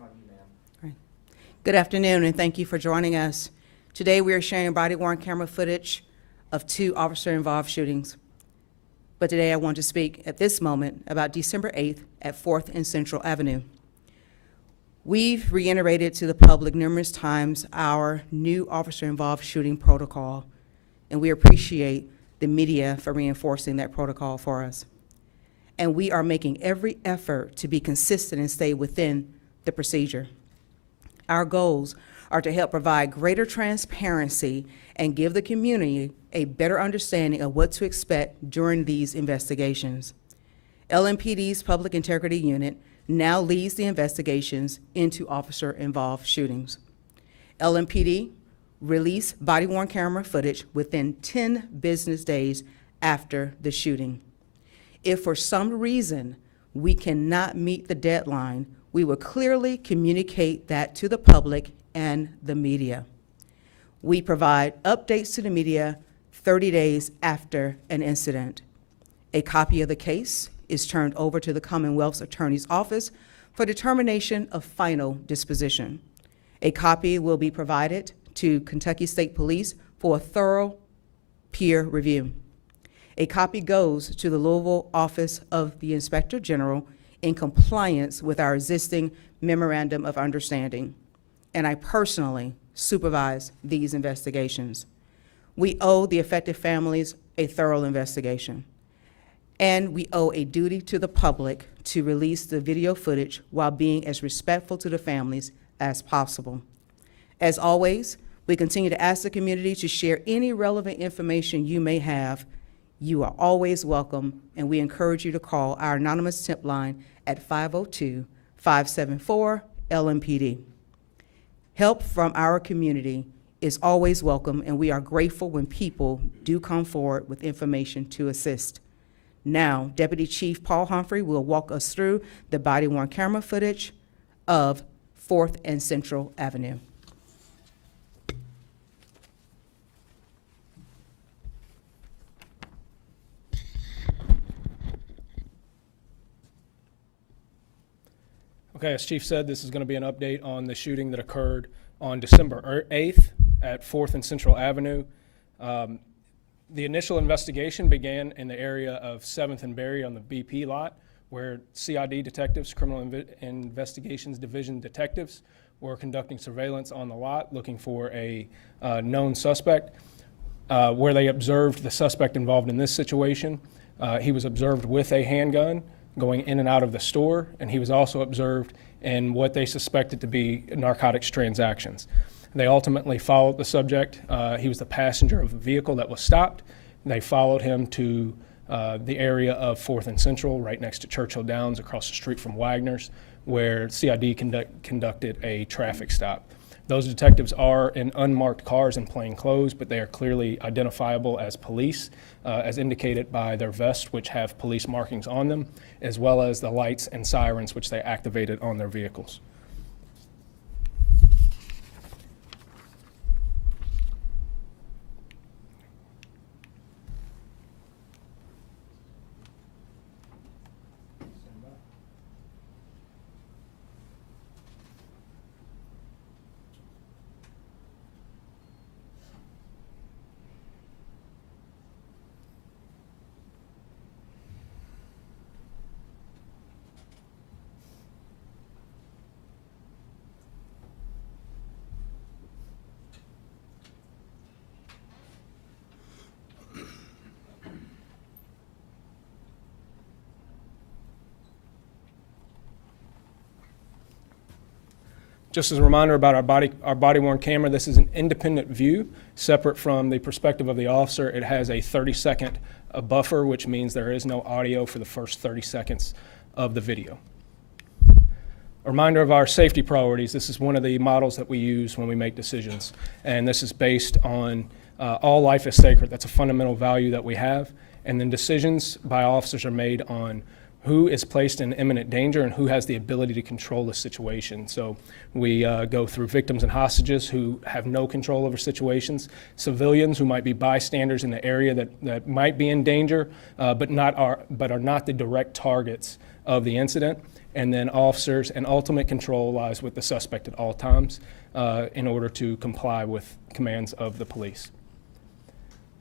on you, ma'am. Right. Good afternoon, and thank you for joining us. Today, we are sharing body-worn camera footage of 2 officer-involved shootings. But today, I want to speak at this moment about December 8th at 4th and Central Avenue. We've reiterated to the public numerous times our new officer-involved shooting protocol, and we appreciate the media for reinforcing that protocol for us. And we are making every effort to be consistent and stay within the procedure. Our goals are to help provide greater transparency and give the community a better understanding of what to expect during these investigations. LMPD's Public Integrity Unit now leads the investigations into officer-involved shootings. LMPD released body-worn camera footage within 10 business days after the shooting. If for some reason we cannot meet the deadline, we will clearly communicate that to the public and the media. We provide updates to the media 30 days after an incident. A copy of the case is turned over to the Commonwealth's Attorney's Office for determination of final disposition. A copy will be provided to Kentucky State Police for a thorough peer review. A copy goes to the Louisville Office of the Inspector General in compliance with our existing Memorandum of Understanding, and I personally supervise these investigations. We owe the affected families a thorough investigation, and we owe a duty to the public to release the video footage while being as respectful to the families as possible. As always, we continue to ask the community to share any relevant information you may have. You are always welcome, and we encourage you to call our anonymous tip line at 502-574-LMPD. Help from our community is always welcome, and we are grateful when people do come forward with information to assist. Now, Deputy Chief Paul Humphrey will walk us through the body-worn camera footage of 4th and Central Avenue. Okay, as Chief said, this is going to be an update on the shooting that occurred on December 8th at 4th and Central Avenue. The initial investigation began in the area of 7th and Berry on the BP lot, where CID detectives, Criminal Investigations Division detectives, were conducting surveillance on the lot looking for a known suspect, where they observed the suspect involved in this situation. He was observed with a handgun going in and out of the store, and he was also observed in what they suspected to be narcotics transactions. They ultimately followed the subject. He was the passenger of a vehicle that was stopped. They followed him to the area of 4th and Central, right next to Churchill Downs, across the street from Wagner's, where CID conducted a traffic stop. Those detectives are in unmarked cars in plain clothes, but they are clearly identifiable as police, as indicated by their vests, which have police markings on them, as well as the lights and sirens which they activated on their vehicles. Just as a reminder about our body-worn camera, this is an independent view, separate from the perspective of the officer. It has a 30-second buffer, which means there is no audio for the first 30 seconds of the video. A reminder of our safety priorities. This is one of the models that we use when we make decisions, and this is based on all life is sacred. That's a fundamental value that we have, and then decisions by officers are made on who is placed in imminent danger and who has the ability to control the situation. So we go through victims and hostages who have no control over situations, civilians who might be bystanders in the area that might be in danger, but are not the direct targets of the incident, and then officers and ultimate control lies with the suspect at all times in order to comply with commands of the police.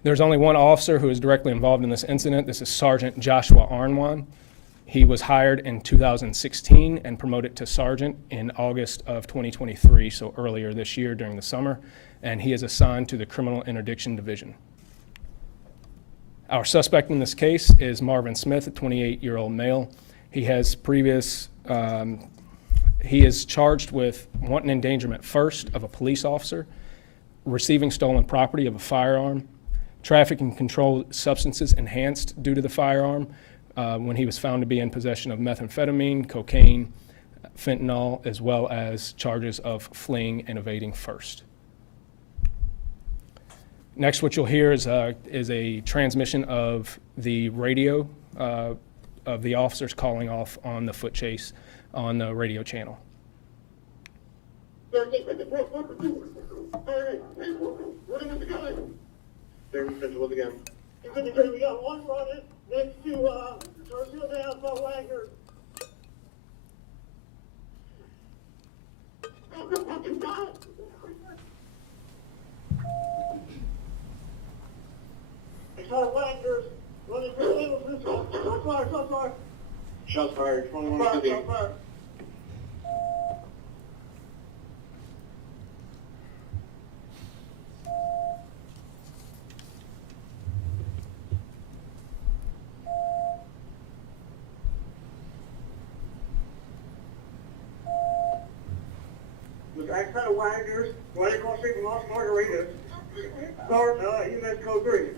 There's only one officer who is directly involved in this incident. This is Sergeant Joshua Arnwan. He was hired in 2016 and promoted to sergeant in August of 2023, so earlier this year during the summer, and he is assigned to the Criminal Interdiction Division. Our suspect in this case is Marvin Smith, a 28-year-old male. He has he is charged with wanton endangerment first of a police officer, receiving stolen property of a firearm, trafficking controlled substances enhanced due to the firearm when he was found to be in possession of methamphetamine, cocaine, fentanyl, as well as charges of fleeing and evading first. Next, what you'll hear is a transmission of the radio of the officers calling off on the foot chase on the radio channel. What is the guy? They're Central with the gun. We got one running next to Churchill down by Wagner. Oh, the fucking guy! It's our Wagner's running for the so far. Shots fired. 21 to the shot fired. Outside of Wagner's, right across the street from Los Margaritas. Start, UMS code 3.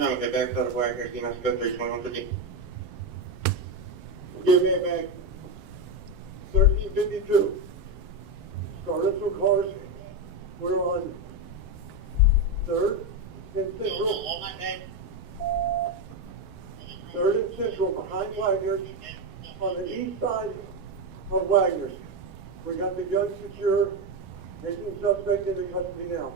Okay, backside of Wagner's, UMS code 3, 2150. Give me a bag. 1352. Started from cars. We're on 3rd and Central. 3rd and Central behind Wagner's on the east side of Wagner's. We got the gun secure, taking the suspect into custody now.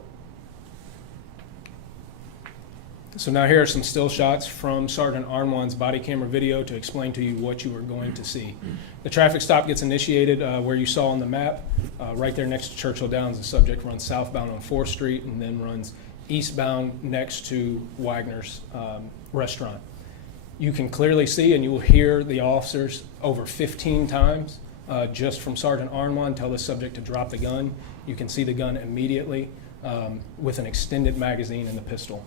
So now here are some still shots from Sergeant Arnwan's body camera video to explain to you what you are going to see. The traffic stop gets initiated where you saw on the map, right there next to Churchill Downs. The subject runs southbound on 4th Street and then runs eastbound next to Wagner's restaurant. You can clearly see and you will hear the officers over 15 times just from Sergeant Arnwan tell the subject to drop the gun. You can see the gun immediately with an extended magazine in the pistol.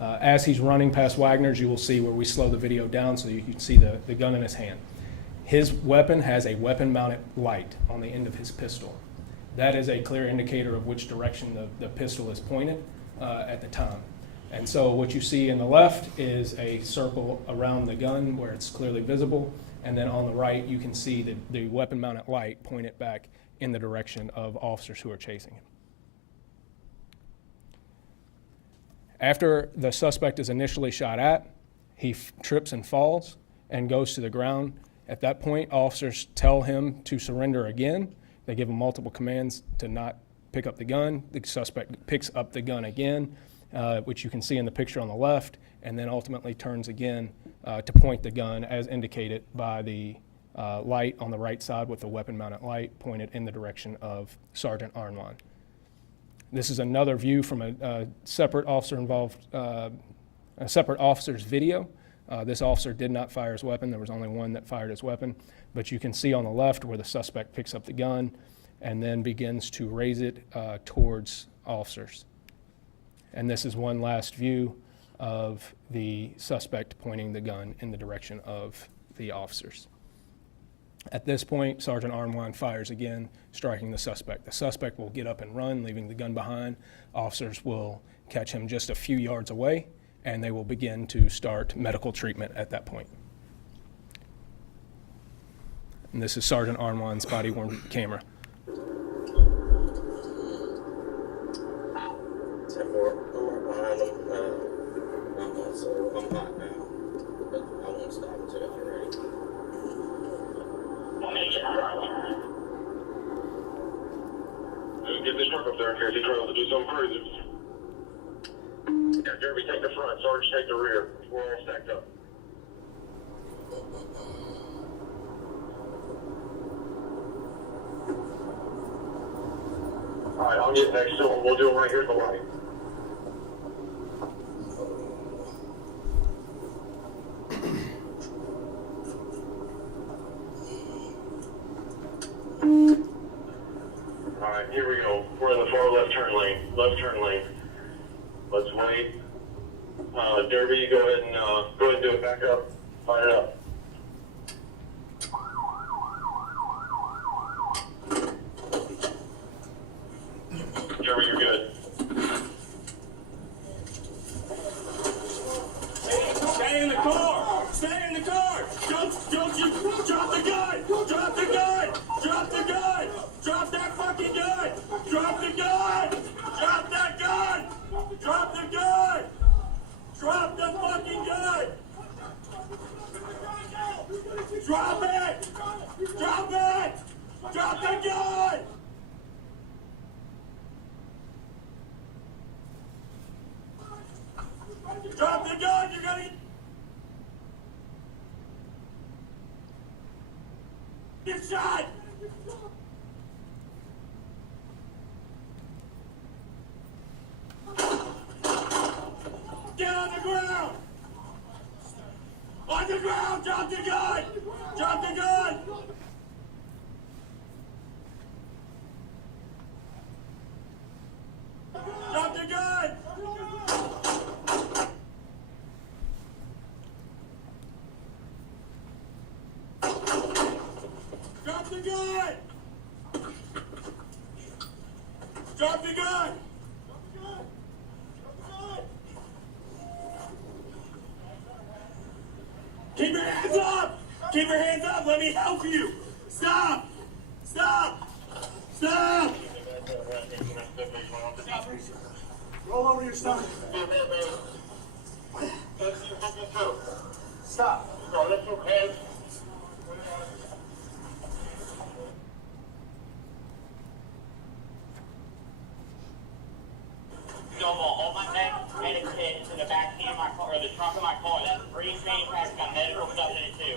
As he's running past Wagner's, you will see where we slow the video down so you can see the gun in his hand. His weapon has a weapon-mounted light on the end of his pistol. That is a clear indicator of which direction the pistol is pointed at the time. And so what you see in the left is a circle around the gun where it's clearly visible, and then on the right you can see the weapon-mounted light pointed back in the direction of officers who are chasing him. After the suspect is initially shot at, he trips and falls and goes to the ground. At that point, officers tell him to surrender again. They give him multiple commands to not pick up the gun. The suspect picks up the gun again, which you can see in the picture on the left, and then ultimately turns again to point the gun as indicated by the light on the right side with the weapon-mounted light pointed in the direction of Sergeant Arnwan. This is another view from a separate officer's video. This officer did not fire his weapon. There was only one that fired his weapon. But you can see on the left where the suspect picks up the gun and then begins to raise it towards officers. And this is one last view of the suspect pointing the gun in the direction of the officers. At this point, Sergeant Arnwan fires again, striking the suspect. The suspect will get up and run, leaving the gun behind. Officers will catch him just a few yards away, and they will begin to start medical treatment at that point. And this is Sergeant Arnwan's body-worn camera. 10-4, I'm behind him. I'm hot now, but I won't stop until y'all are ready. Get this truck up there in case he tries to do something crazy. Yeah, Jeremy, take the front. Sarge, take the rear. We're all stacked up. All right, I'll get next to him. We'll do it right here at the light. All right, here we go. We're in the far left turn lane. Left turn lane. Let's wait. Derby, go ahead and do it. Back up. Line it up. Derby, you're good. Stay in the car! Stay in the car! Don't you drop the gun! Drop the gun! Drop the gun! Drop that fucking gun! Drop the gun! Drop that gun! Drop the gun! Drop the fucking gun! Drop it! Drop it! Drop the gun! Drop the gun! You're gonna get shot! Get on the ground! On the ground! Drop the gun! Drop the gun! Drop the gun! Drop the gun! Drop the gun! Keep your hands up! Keep your hands up! Let me help you! Stop! Stop! Stop! Roll over your stomach. Stop. Hold my neck, and it's in the back seat of my car, or the trunk of my car. That green fanny pack's got medical stuff in it too.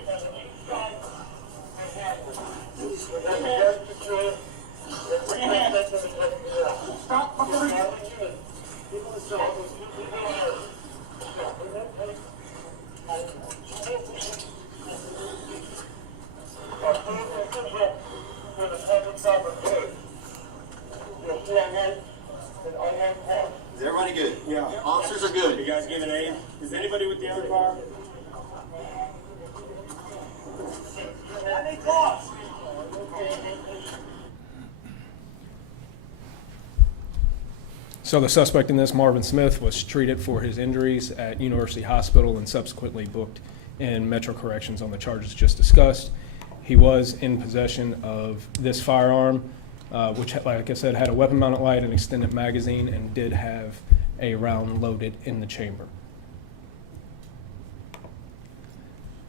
Stop fucking. Is everybody good? Yeah. Officers are good. You guys giving aid? Is anybody with the other car? I need cops! So the suspect in this, Marvin Smith, was treated for his injuries at University Hospital and subsequently booked in Metro Corrections on the charges just discussed. He was in possession of this firearm, which, like I said, had a weapon-mounted light, an extended magazine, and did have a round loaded in the chamber.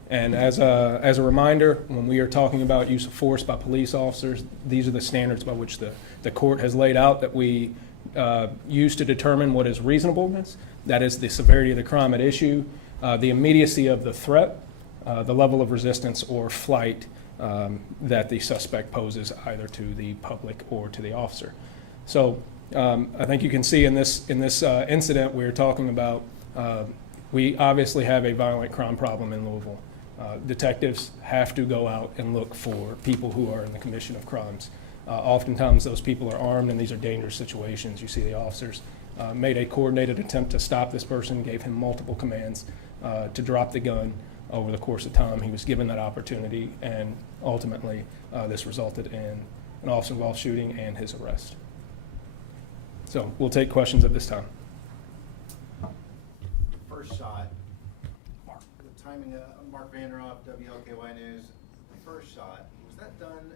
And as a reminder, when we are talking about use of force by police officers, these are the standards by which the court has laid out that we use to determine what is reasonableness. That is the severity of the crime at issue, the immediacy of the threat, the level of resistance or flight that the suspect poses either to the public or to the officer. So I think you can see in this incident we're talking about, we obviously have a violent crime problem in Louisville. Detectives have to go out and look for people who are in the commission of crimes. Oftentimes those people are armed and these are dangerous situations. You see the officers made a coordinated attempt to stop this person, gave him multiple commands to drop the gun. Over the course of time, he was given that opportunity, and ultimately this resulted in an officer-involved shooting and his arrest. So we'll take questions at this time. First shot. The timing of Mark Vanderoff, WLKY News. The first shot, was that done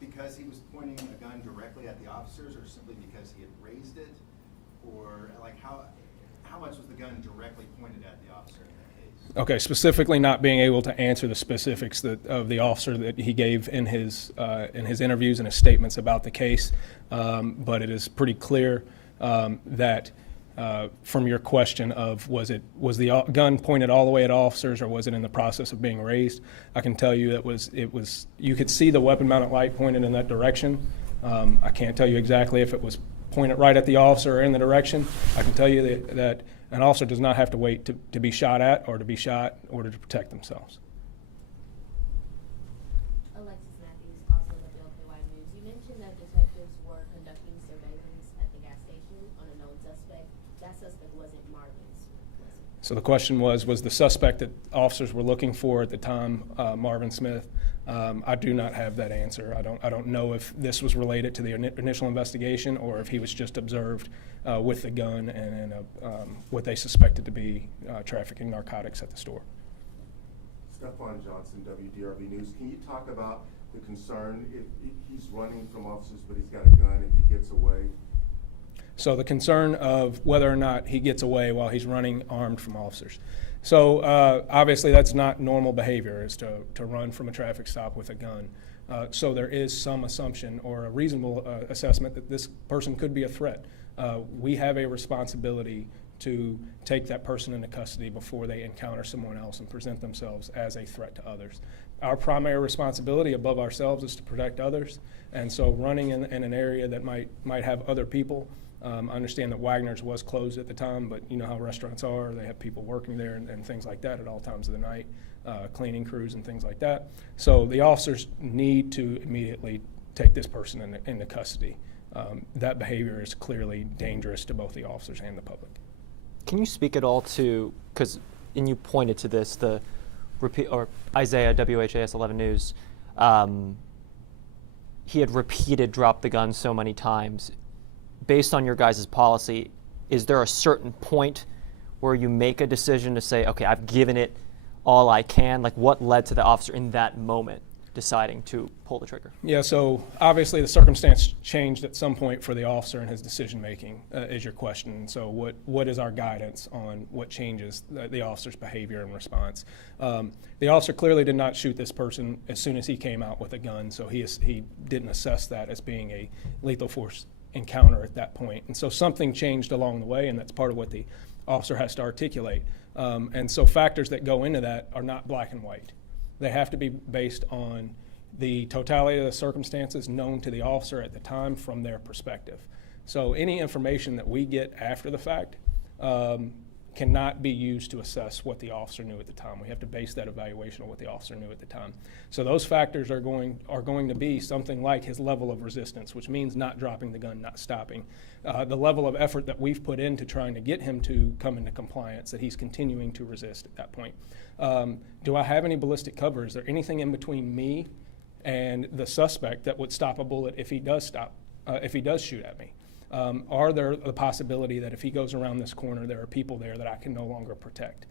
because he was pointing a gun directly at the officers, or simply because he had raised it, or like how much was the gun directly pointed at the officer in that case? Okay, specifically not being able to answer the specifics of the officer that he gave in his interviews and his statements about the case, but it is pretty clear that from your question of was the gun pointed all the way at officers, or was it in the process of being raised? I can tell you it was you could see the weapon-mounted light pointed in that direction. I can't tell you exactly if it was pointed right at the officer or in the direction. I can tell you that an officer does not have to wait to be shot at or to be shot in order to protect themselves. Alexis Matthews, also WLKY News. You mentioned that detectives were conducting surveillance at the gas station on a known suspect. That suspect wasn't Marvin's, was it? So the question was the suspect that officers were looking for at the time Marvin Smith? I do not have that answer. I don't know if this was related to the initial investigation or if he was just observed with the gun and what they suspected to be trafficking narcotics at the store. Stephon Johnson, WDRB News. Can you talk about the concern if he's running from officers but he's got a gun, if he gets away? So the concern of whether or not he gets away while he's running armed from officers. So obviously that's not normal behavior, is to run from a traffic stop with a gun. So there is some assumption or a reasonable assessment that this person could be a threat. We have a responsibility to take that person into custody before they encounter someone else and present themselves as a threat to others. Our primary responsibility above ourselves is to protect others, and so running in an area that might have other people. I understand that Wagner's was closed at the time, but you know how restaurants are. They have people working there and things like that at all times of the night, cleaning crews and things like that. So the officers need to immediately take this person into custody. That behavior is clearly dangerous to both the officers and the public. Can you speak at all to, and you pointed to this, the Isaiah, WHAS 11 News, he had repeated drop the gun so many times. Based on your guys' policy, is there a certain point where you make a decision to say, okay, I've given it all I can? Like, what led to the officer in that moment deciding to pull the trigger? Yeah, so obviously the circumstance changed at some point for the officer in his decision-making, is your question. So what is our guidance on what changes the officer's behavior and response? The officer clearly did not shoot this person as soon as he came out with a gun, so he didn't assess that as being a lethal force encounter at that point. And so something changed along the way, and that's part of what the officer has to articulate. And so factors that go into that are not black and white. They have to be based on the totality of the circumstances known to the officer at the time from their perspective. So any information that we get after the fact cannot be used to assess what the officer knew at the time. We have to base that evaluation on what the officer knew at the time. So those factors are going to be something like his level of resistance, which means not dropping the gun, not stopping. The level of effort that we've put into trying to get him to come into compliance, that he's continuing to resist at that point. Do I have any ballistic cover? Is there anything in between me and the suspect that would stop a bullet if he does shoot at me? Are there the possibility that if he goes around this corner, there are people there that I can no longer protect?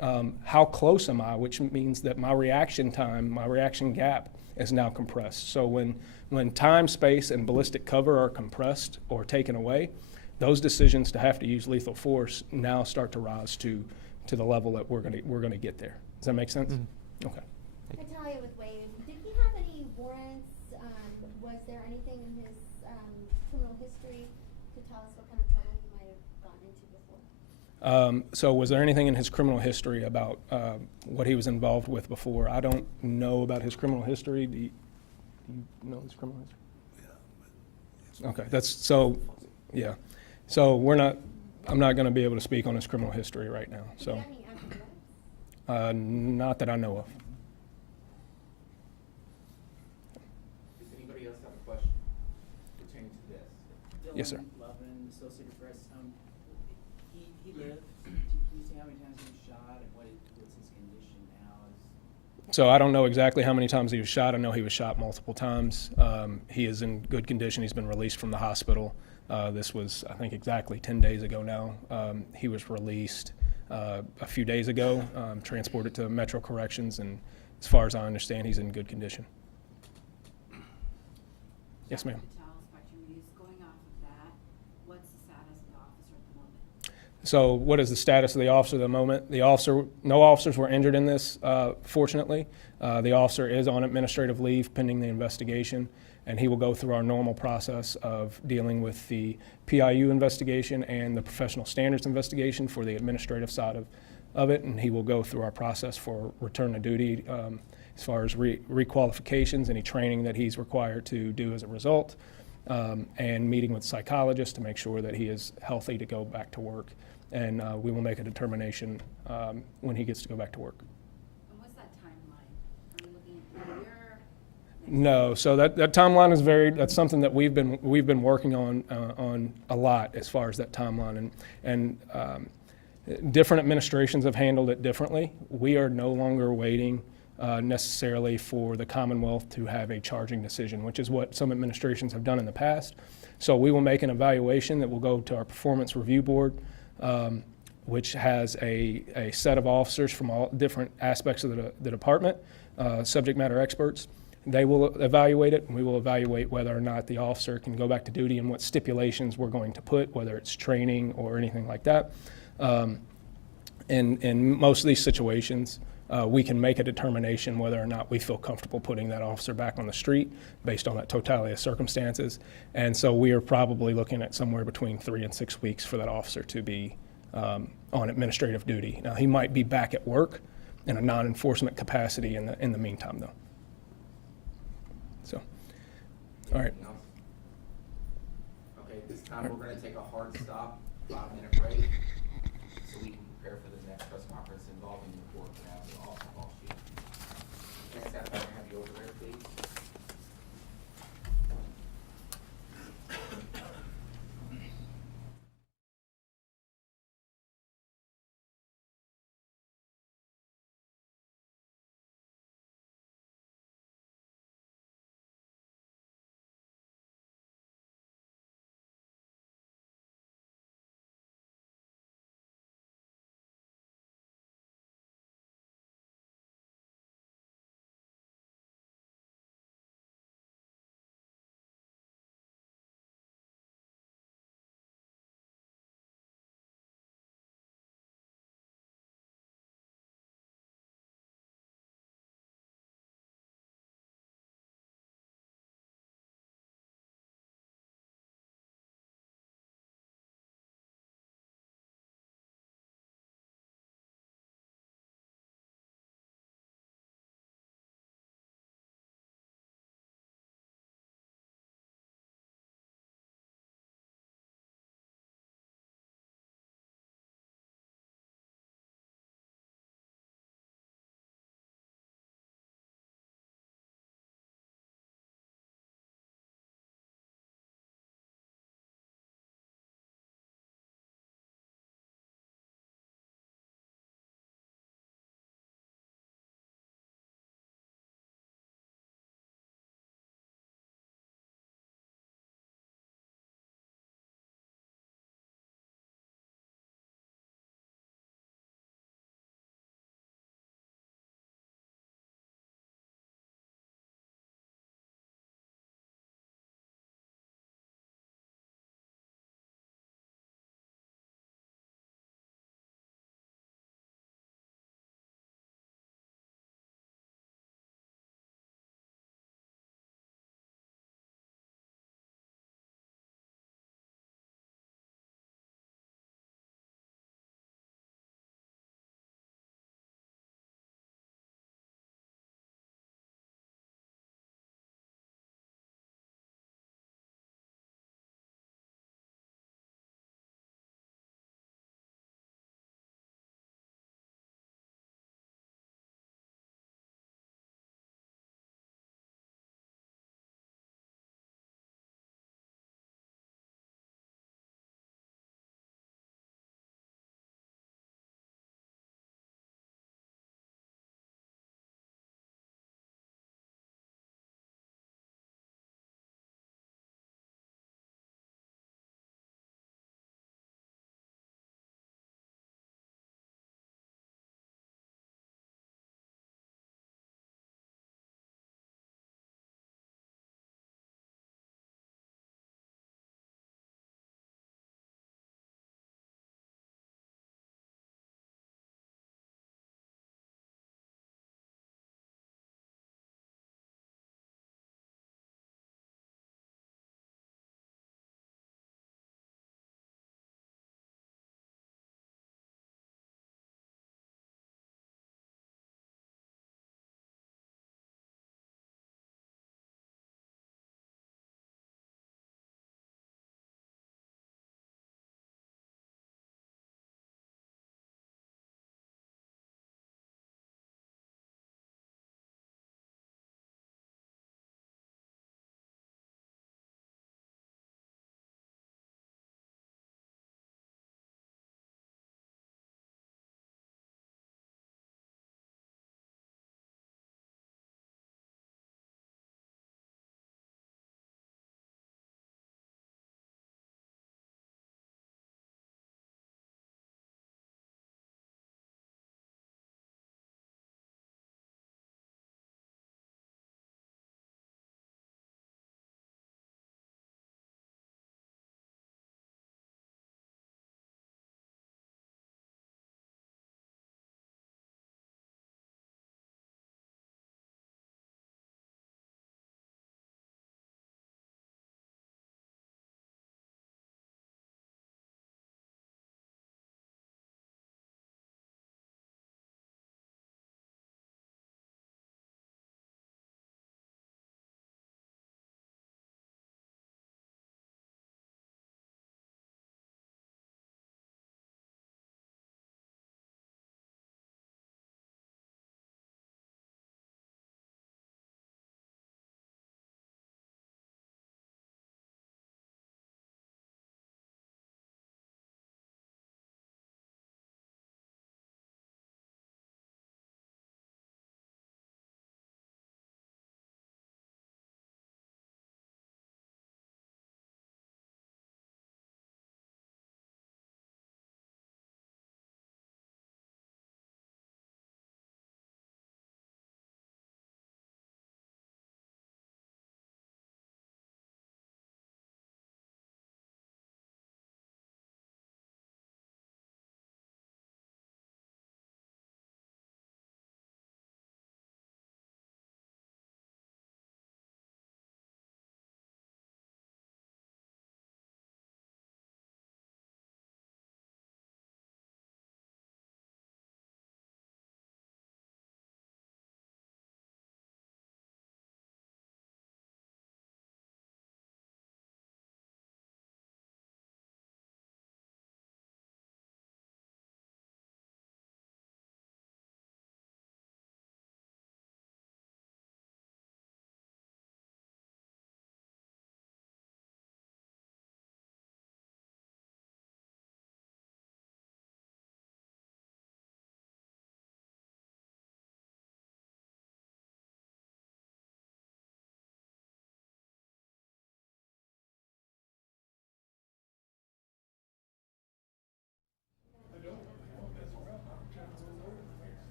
How close am I, which means that my reaction time, my reaction gap is now compressed. So when time, space, and ballistic cover are compressed or taken away, those decisions to have to use lethal force now start to rise to the level that we're going to get there. Does that make sense? Mm-hmm. Okay. Natalia with Wade, did he have any warrants? Was there anything in his criminal history to tell us what kind of trouble he might have gotten into before? So was there anything in his criminal history about what he was involved with before? I don't know about his criminal history. Do you know his criminal history? Okay, yeah. So I'm not going to be able to speak on his criminal history right now. So, not that I know of. Does anybody else have a question pertaining to this? Yes, sir. Lovin, Associated Press. He lived. Can you say how many times he was shot and what's his condition now? So I don't know exactly how many times he was shot. I know he was shot multiple times. He is in good condition. He's been released from the hospital. This was, I think, exactly 10 days ago now. He was released a few days ago, transported to Metro Corrections, and as far as I understand, he's in good condition. Yes, ma'am. Going off of that, what's the status of the officer at the moment? So what is the status of the officer at the moment? No officers were injured in this, fortunately. The officer is on administrative leave pending the investigation, and he will go through our normal process of dealing with the PIU investigation and the professional standards investigation for the administrative side of it, and he will go through our process for return to duty as far as requalifications, any training that he's required to do as a result, and meeting with psychologists to make sure that he is healthy to go back to work. And we will make a determination when he gets to go back to work. And what's that timeline? Are we looking at a year? No, so that timeline is that's something that we've been working on a lot as far as that timeline, and different administrations have handled it differently. We are no longer waiting necessarily for the Commonwealth to have a charging decision, which is what some administrations have done in the past. So we will make an evaluation that will go to our performance review board, which has a set of officers from all different aspects of the department, subject matter experts. They will evaluate it, and we will evaluate whether or not the officer can go back to duty and what stipulations we're going to put, whether it's training or anything like that. In most of these situations, we can make a determination whether or not we feel comfortable putting that officer back on the street based on that totality of circumstances. And so we are probably looking at somewhere between 3 and 6 weeks for that officer to be on administrative duty. Now, he might be back at work in a non-enforcement capacity in the meantime, though. So, all right. Okay, this time we're gonna take a hard stop, 5-minute break, so we can prepare for the next press conference involving the court and have the off sheet. Next, I have you over there, please.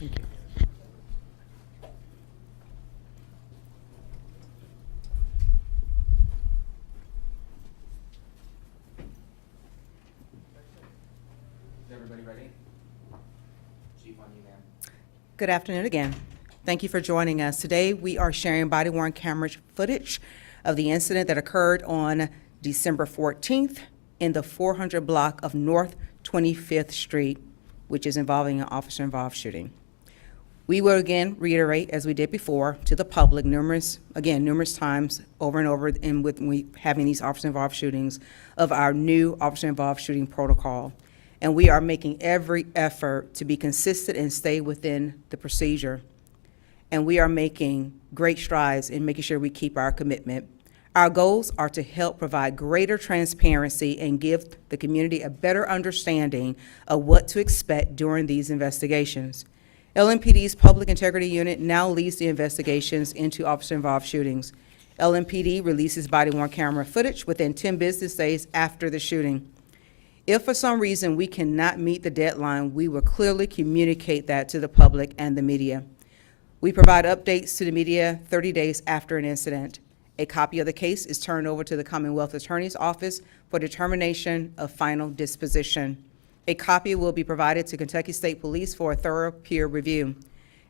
Thank you. Is everybody ready? Chief, on you, ma'am. Good afternoon again. Thank you for joining us. Today, we are sharing body-worn camera footage of the incident that occurred on December 14th in the 400 block of North 25th Street, which is involving an officer-involved shooting. We will again reiterate, as we did before, to the public numerous times over and over, and with having these officer-involved shootings, of our new officer-involved shooting protocol. And we are making every effort to be consistent and stay within the procedure. And we are making great strides in making sure we keep our commitment. Our goals are to help provide greater transparency and give the community a better understanding of what to expect during these investigations. LMPD's Public Integrity Unit now leads the investigations into officer-involved shootings. LMPD releases body-worn camera footage within 10 business days after the shooting. If for some reason we cannot meet the deadline, we will clearly communicate that to the public and the media. We provide updates to the media 30 days after an incident. A copy of the case is turned over to the Commonwealth Attorney's Office for determination of final disposition. A copy will be provided to Kentucky State Police for a thorough peer review.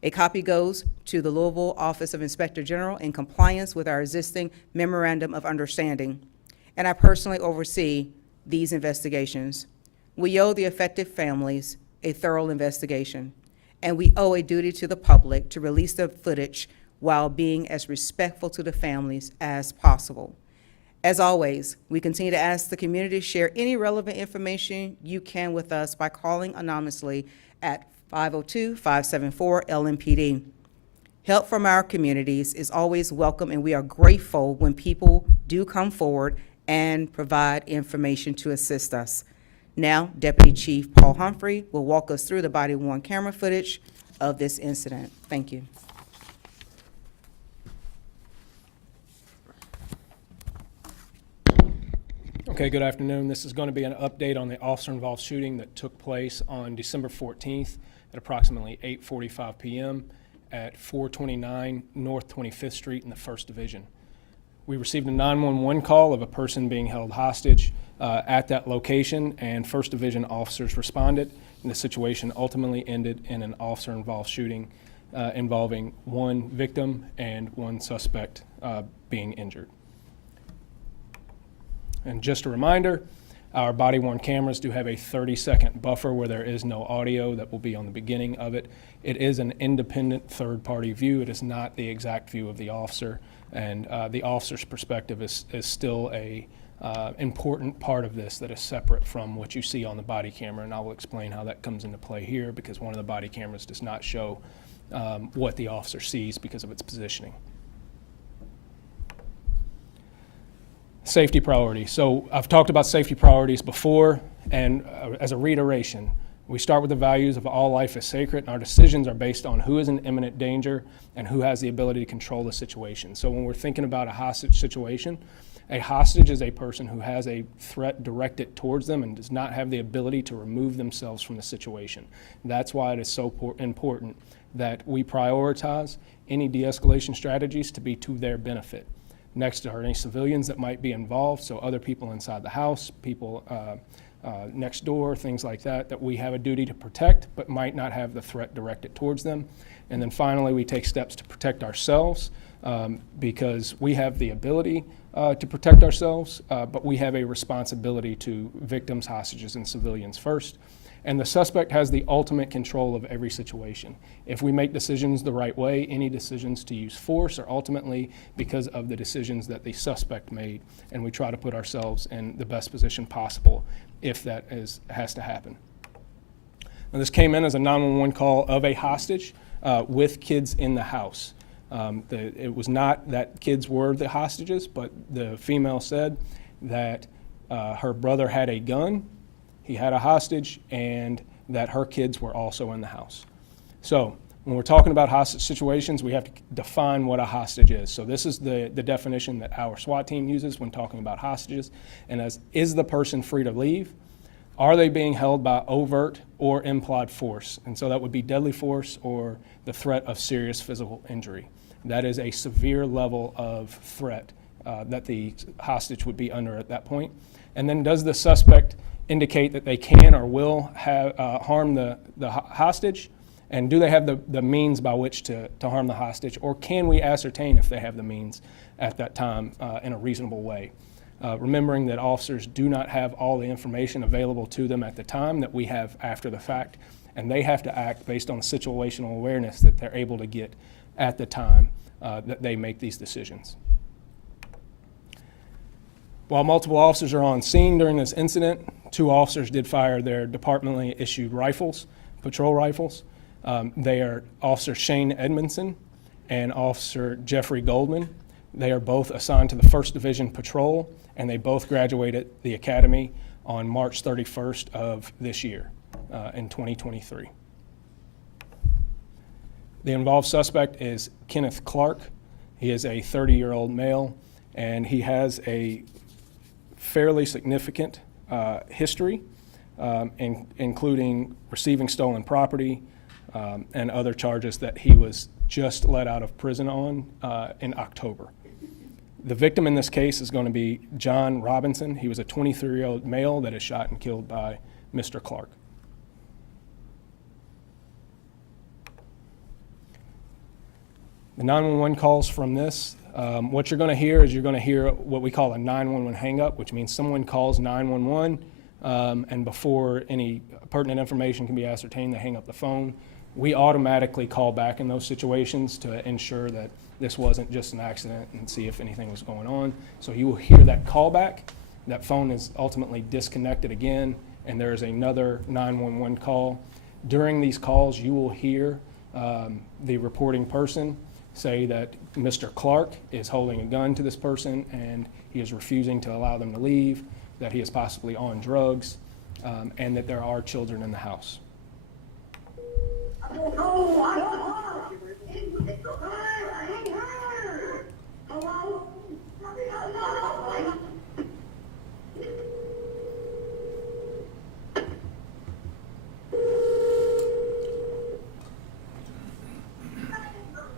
A copy goes to the Louisville Office of Inspector General in compliance with our existing Memorandum of Understanding. And I personally oversee these investigations. We owe the affected families a thorough investigation, and we owe a duty to the public to release the footage while being as respectful to the families as possible. As always, we continue to ask the community to share any relevant information you can with us by calling anonymously at 502-574-LMPD. Help from our communities is always welcome, and we are grateful when people do come forward and provide information to assist us. Now, Deputy Chief Paul Humphrey will walk us through the body-worn camera footage of this incident. Thank you. Okay, good afternoon. This is going to be an update on the officer-involved shooting that took place on December 14th at approximately 8:45 p.m. at 429 North 25th Street in the 1st Division. We received a 911 call of a person being held hostage at that location, and 1st Division officers responded, and the situation ultimately ended in an officer-involved shooting involving one victim and one suspect being injured. And just a reminder, our body-worn cameras do have a 30-second buffer where there is no audio that will be on the beginning of it. It is an independent third-party view. It is not the exact view of the officer, and the officer's perspective is still a important part of this that is separate from what you see on the body camera, and I will explain how that comes into play here because one of the body cameras does not show what the officer sees because of its positioning. Safety priorities. So I've talked about safety priorities before, and as a reiteration, we start with the values of all life is sacred, and our decisions are based on who is in imminent danger and who has the ability to control the situation. So when we're thinking about a hostage situation, a hostage is a person who has a threat directed towards them and does not have the ability to remove themselves from the situation. That's why it is so important that we prioritize any de-escalation strategies to be to their benefit. Next are any civilians that might be involved, so other people inside the house, people next door, things like that, that we have a duty to protect but might not have the threat directed towards them. And then finally, we take steps to protect ourselves because we have the ability to protect ourselves, but we have a responsibility to victims, hostages, and civilians first. And the suspect has the ultimate control of every situation. If we make decisions the right way, any decisions to use force are ultimately because of the decisions that the suspect made, and we try to put ourselves in the best position possible if that has to happen. Now, this came in as a 911 call of a hostage with kids in the house. It was not that kids were the hostages, but the female said that her brother had a gun, he had a hostage, and that her kids were also in the house. So when we're talking about hostage situations, we have to define what a hostage is. So this is the definition that our SWAT team uses when talking about hostages, and as is the person free to leave? Are they being held by overt or implied force? And so that would be deadly force or the threat of serious physical injury. That is a severe level of threat that the hostage would be under at that point. And then does the suspect indicate that they can or will have, harm the hostage? And do they have the means by which to harm the hostage? Or can we ascertain if they have the means at that time in a reasonable way? Remembering that officers do not have all the information available to them at the time that we have after the fact, and they have to act based on the situational awareness that they're able to get at the time that they make these decisions. While multiple officers are on scene during this incident, 2 officers did fire their departmentally issued rifles, patrol rifles. They are Officer Shane Edmondson and Officer Jeffrey Goldman. They are both assigned to the 1st Division Patrol, and they both graduated the academy on March 31st of this year, in 2023. The involved suspect is Kenneth Clark. He is a 30-year-old male, and he has a fairly significant history, including receiving stolen property and other charges that he was just let out of prison on in October. The victim in this case is going to be John Robinson. He was a 23-year-old male that is shot and killed by Mr. Clark. The 911 calls from this, what you're going to hear is you're going to hear what we call a 911 hang-up, which means someone calls 911, and before any pertinent information can be ascertained, they hang up the phone. We automatically call back in those situations to ensure that this wasn't just an accident and see if anything was going on. So you will hear that call back. That phone is ultimately disconnected again, and there is another 911 call. During these calls, you will hear the reporting person say that Mr. Clark is holding a gun to this person and he is refusing to allow them to leave, that he is possibly on drugs, and that there are children in the house.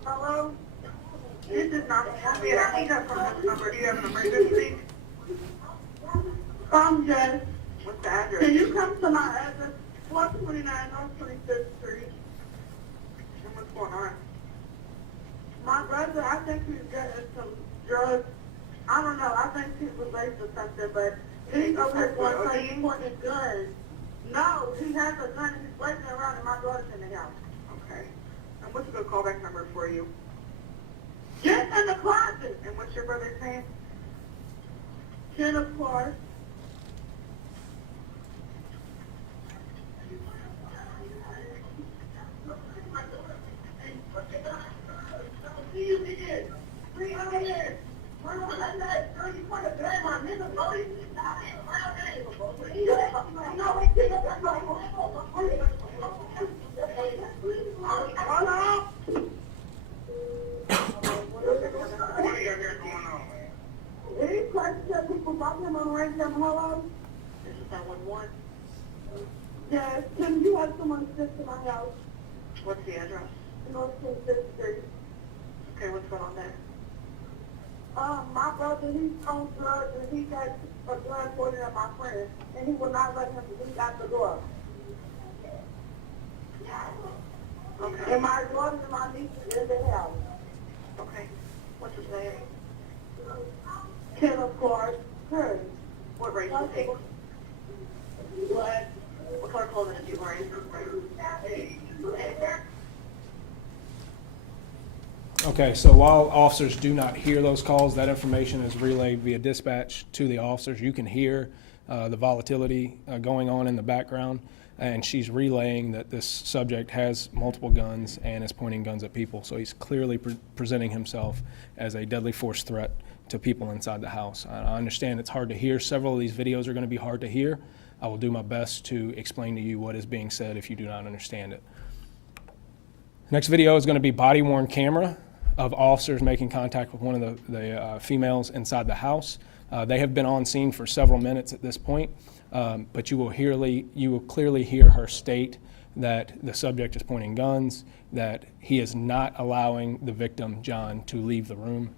Hello? This is not Columbia. I need that from this number. Do you have an emergency? Jess. What's the address? Can you come to my address? 129 North 25th Street. And what's going on? My brother, I think he's getting some drugs. I don't know. I think he's related to something, but he's over here going crazy. He's pointing his gun. No, he has a gun. He's waiting around and my daughter's in the house. Okay. And what's a good callback number for you? Get in the closet. And what's your brother's name? Kenneth Clark. Yes, can you have someone assist in my house? What's the address? North 25th Street. Okay, what's going on there? My brother, he's on drugs and he got a drug pointed at my friend, and he will not let him leave out the door. Okay. And my daughter and my niece is in the house. Okay. What's his name? Kenneth Clark. Curry. What race is he? What? What color clothing is he wearing? Okay, so while officers do not hear those calls, that information is relayed via dispatch to the officers. You can hear the volatility going on in the background, and she's relaying that this subject has multiple guns and is pointing guns at people. So he's clearly presenting himself as a deadly force threat to people inside the house. I understand it's hard to hear. Several of these videos are going to be hard to hear. I will do my best to explain to you what is being said if you do not understand it. Next video is going to be body-worn camera of officers making contact with one of the females inside the house. They have been on scene for several minutes at this point. but you will clearly hear her state that the subject is pointing guns, that he is not allowing the victim, John, to leave the room,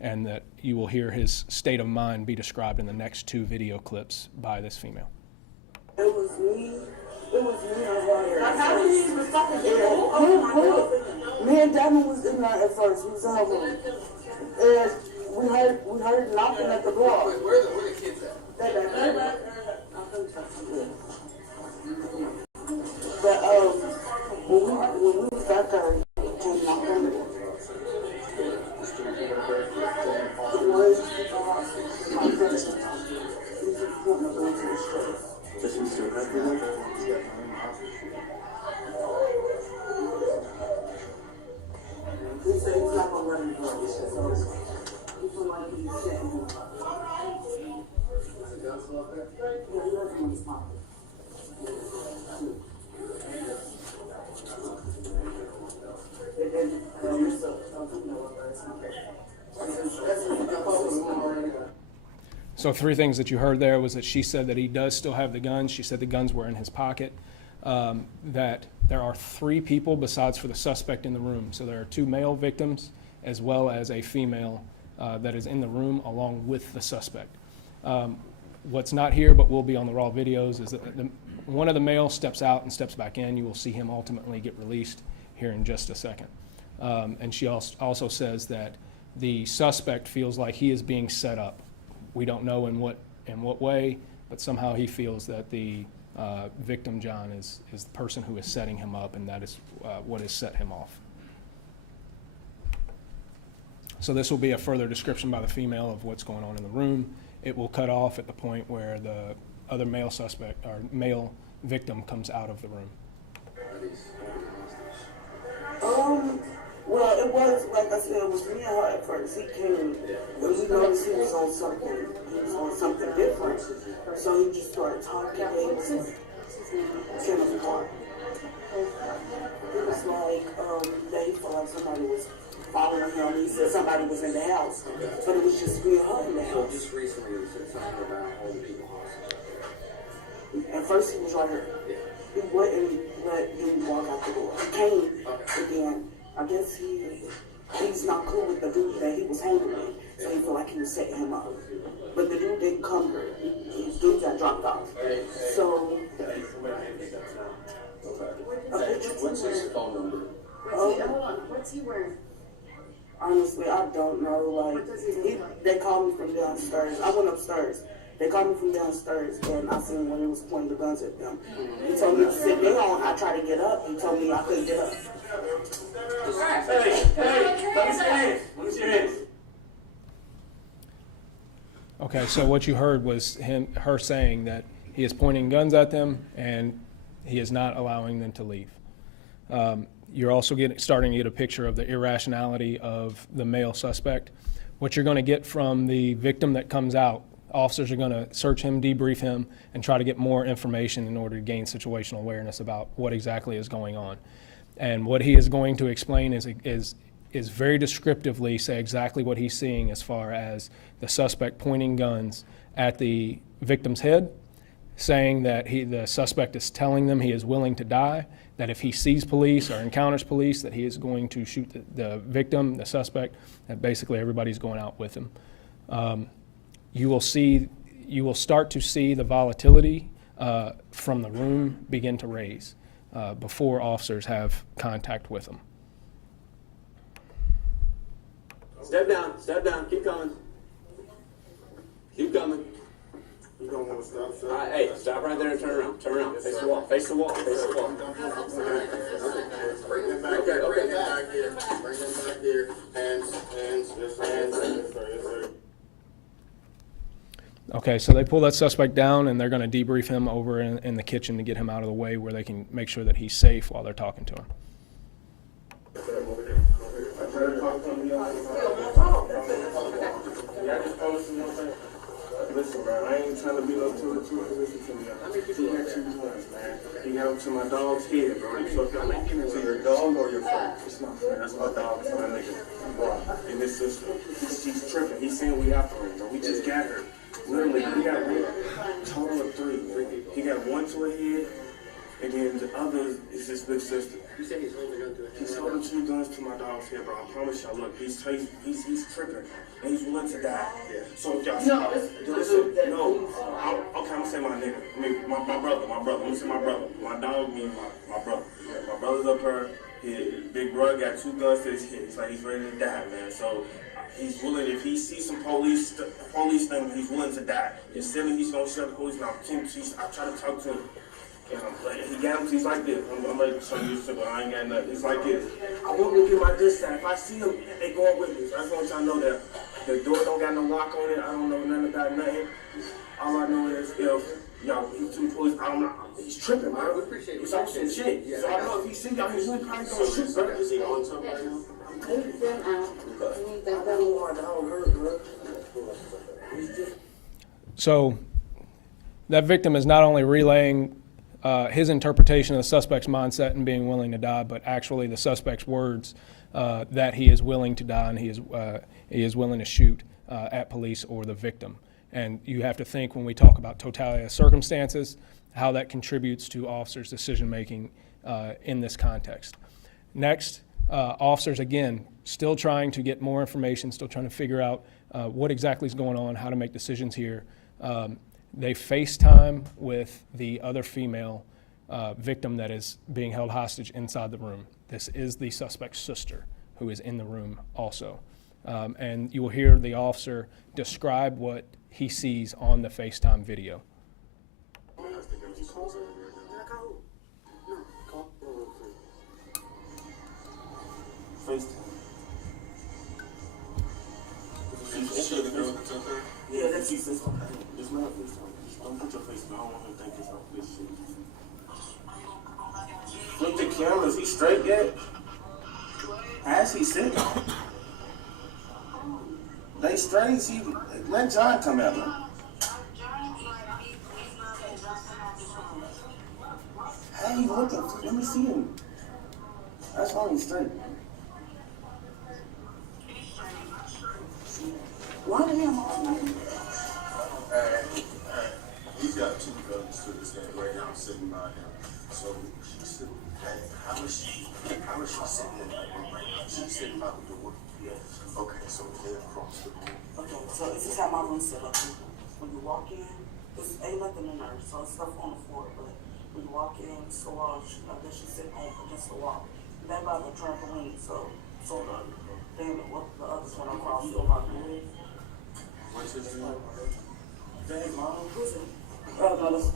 and that you will hear his state of mind be described in the next 2 video clips by this female. It was me and her. How did he even stop it? Me and Devin was in there at first. We was in her room. And we heard knocking at the door. Where the kids at? But when we was back there, he came knocking on the door. It was my friend. He was just putting a gun to the street. Does he still have the gun? He said he's not gonna let him go. He feel like he's setting him up. Yeah, he doesn't want to stop it. So 3 things that you heard there was that she said that he does still have the guns. She said the guns were in his pocket. That there are 3 people besides for the suspect in the room. So there are 2 male victims as well as a female that is in the room along with the suspect. What's not here but will be on the raw videos is that one of the males steps out and steps back in. You will see him ultimately get released here in just a second. And she also says that the suspect feels like he is being set up. We don't know in what way, but somehow he feels that the victim, John, is the person who is setting him up, and that is what has set him off. So this will be a further description by the female of what's going on in the room. It will cut off at the point where the other male suspect or male victim comes out of the room. Well, it was, like I said, it was me and her at first. He came, and we noticed he was on something. He was on something different. So he just started talking, and he was like, 10 apart. It was like, that he felt like somebody was following him. He said somebody was in the house, but it was just me and her in the house. Just recently, you said something about holding people hostage. At first, he was right here. He wouldn't let him walk out the door. He came again. I guess he's not cool with the dude that he was hanging with, so he felt like he was setting him up. But the dude didn't come here. The dude got dropped off. So, What's his phone number? Hold on, what's he wearing? honestly, I don't know. Like, they called me from downstairs. I went upstairs. They called me from downstairs, and I seen when he was pointing the guns at them. He told me to sit down. I tried to get up. He told me I couldn't get up. Hey, let me see your hands. Let me see your hands. Okay, so what you heard was her saying that he is pointing guns at them and he is not allowing them to leave. You're also starting to get a picture of the irrationality of the male suspect. What you're going to get from the victim that comes out, officers are going to search him, debrief him, and try to get more information in order to gain situational awareness about what exactly is going on. And what he is going to explain is very descriptively say exactly what he's seeing as far as the suspect pointing guns at the victim's head, saying that the suspect is telling them he is willing to die, that if he sees police or encounters police, that he is going to shoot the victim, the suspect, that basically everybody's going out with him. You will start to see the volatility from the room begin to raise before officers have contact with them. Step down, keep coming. Keep coming. You don't want to stop, sir? All right, hey, stop right there and turn around, face the wall, face the wall, face the wall. Bring them back here, bring them back here, bring them back here. Hands, yes, sir, yes, sir. Okay, so they pull that suspect down and they're going to debrief him over in the kitchen to get him out of the way where they can make sure that he's safe while they're talking to him. Listen, bro, I ain't trying to be no two. Listen to me. Two at 2 times, man. He got up to my dog's head, bro. So your dog or your friend? It's my friend. That's my dog. It's my nigga. Bro, and this sister, he's tripping. He's saying we after him, bro. We just got her. Literally, he got a total of three. He got one to a head, and then the other is his big sister. You said he's holding a gun to it. He's holding 2 guns to my dog's head, bro. I promise y'all. Look, he's tripping, and he's willing to die. Yeah. So if y'all listen, no. Okay, I'm gonna say my nigga. I mean, my brother. Let me say my brother. My dog means my brother. My brother's up here. His big brother got 2 guns to his head. It's like he's ready to die, man. So he's willing. If he sees some police thing, he's willing to die. Instead of he's gonna shut the police mouth. I try to talk to him. And he got him, he's like this. I'm ready to show you this, but I ain't got nothing. He's like this. I want to get my good side. If I see him, they going with me. So I just want y'all to know that the door don't got no lock on it. I don't know nothing about nothing. All I know is if y'all, he's too police, I don't know. He's tripping, man. We appreciate it. He's on some shit. Yeah, so I know if he see y'all, he's really probably gonna shoot, bro. Is he on something right now? So that victim is not only relaying his interpretation of the suspect's mindset and being willing to die, but actually the suspect's words that he is willing to die and he is willing to shoot at police or the victim. And you have to think when we talk about totality of circumstances, how that contributes to officers' decision-making in this context. Next, officers, again, still trying to get more information, still trying to figure out what exactly is going on, how to make decisions here. They FaceTime with the other female victim that is being held hostage inside the room. This is the suspect's sister who is in the room also. And you will hear the officer describe what he sees on the FaceTime video. Yeah, that's you. It's okay. It's not this time. Don't put your face in. I don't want him to think it's not this shit. Look the camera. Is he straight yet? How is he sitting? They straight. See, let John come out, man. How he looking? Let me see him. That's why he's straight. Why the hell? He's got 2 guns to his head right now, sitting by him. So she's sitting. How is she sitting in that room right now? She's sitting by the door. Yeah. Okay, so they're across the room. Okay, so this is how my room set up. When you walk in, there's ain't nothing in there, so it's stuff on the floor. But when you walk in, it's the wall. Then she's sitting on against the wall. That by the trampoline, so the others went across so my bed. What's his name? Dang, Mom, who's it? No, that's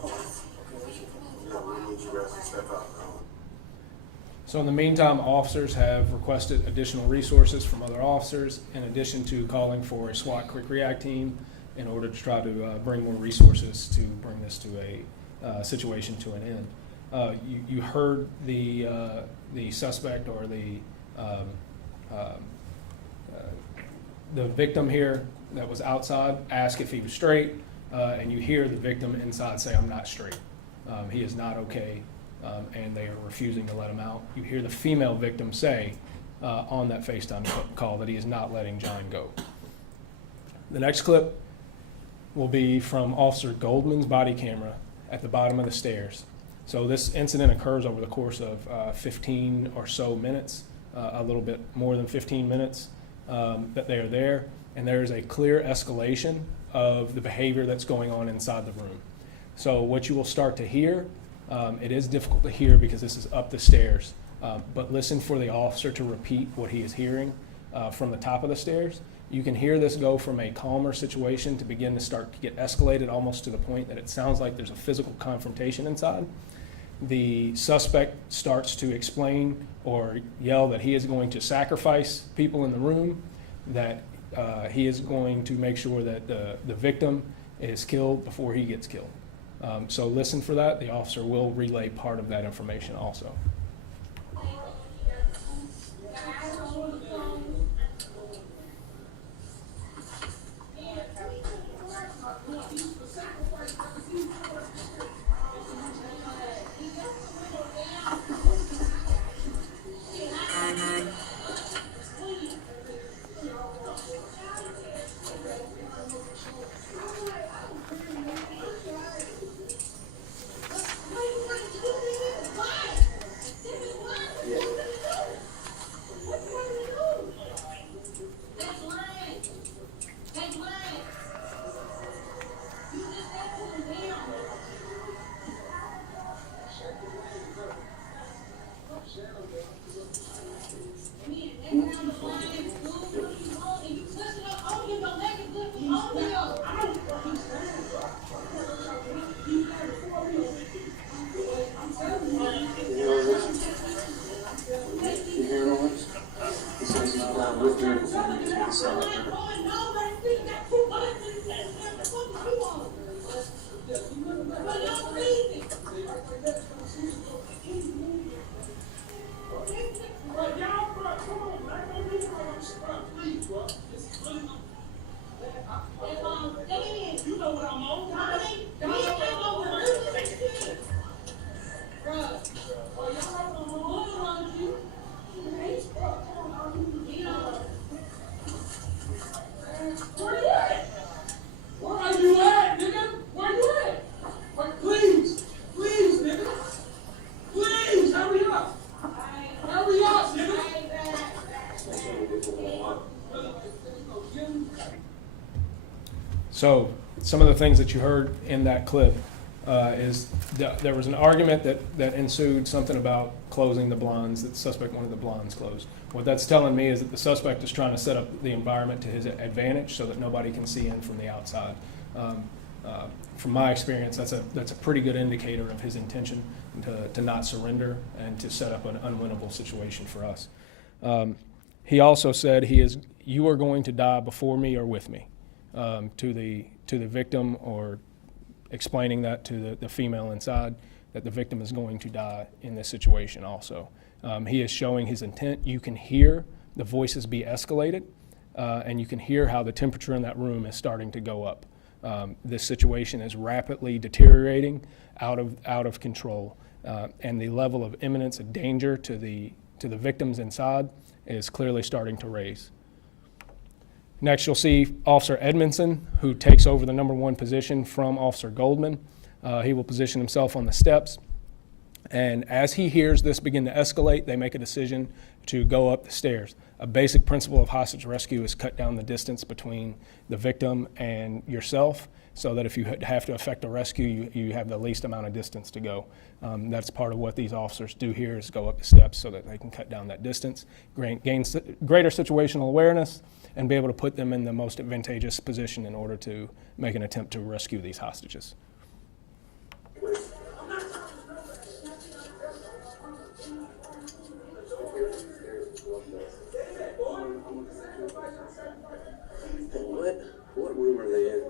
Yeah, we need you guys to step out now. So in the meantime, officers have requested additional resources from other officers in addition to calling for a SWAT quick react team in order to try to bring more resources to bring this to a situation to an end. You heard the suspect or the victim here that was outside ask if he was straight, and you hear the victim inside say, "I'm not straight. He is not okay," and they are refusing to let him out. You hear the female victim say on that FaceTime call that he is not letting John go. The next clip will be from Officer Goldman's body camera at the bottom of the stairs. So this incident occurs over the course of 15 or so minutes, a little bit more than 15 minutes that they are there, and there is a clear escalation of the behavior that's going on inside the room. So what you will start to hear, it is difficult to hear because this is up the stairs, but listen for the officer to repeat what he is hearing from the top of the stairs. You can hear this go from a calmer situation to begin to start to get escalated almost to the point that it sounds like there's a physical confrontation inside. The suspect starts to explain or yell that he is going to sacrifice people in the room, that he is going to make sure that the victim is killed before he gets killed. So listen for that. The officer will relay part of that information also. You hear all this? He says he's going with her because he needs to be sent up there. So some of the things that you heard in that clip is there was an argument that ensued, something about closing the blinds, that the suspect wanted the blinds closed. What that's telling me is that the suspect is trying to set up the environment to his advantage so that nobody can see in from the outside. From my experience, that's a pretty good indicator of his intention to not surrender and to set up an unwinnable situation for us. He also said you are going to die before me or with me, to the victim, or explaining that to the female inside, that the victim is going to die in this situation also. He is showing his intent. You can hear the voices be escalated, and you can hear how the temperature in that room is starting to go up. This situation is rapidly deteriorating, out of control, and the level of imminence of danger to the victims inside is clearly starting to raise. Next, you'll see Officer Edmondson, who takes over the #1 position from Officer Goldman. He will position himself on the steps. And as he hears this begin to escalate, they make a decision to go up the stairs. A basic principle of hostage rescue is cut down the distance between the victim and yourself, so that if you have to effect a rescue, you have the least amount of distance to go. That's part of what these officers do here, is go up the steps so that they can cut down that distance, gain greater situational awareness, and be able to put them in the most advantageous position in order to make an attempt to rescue these hostages. What room are they in?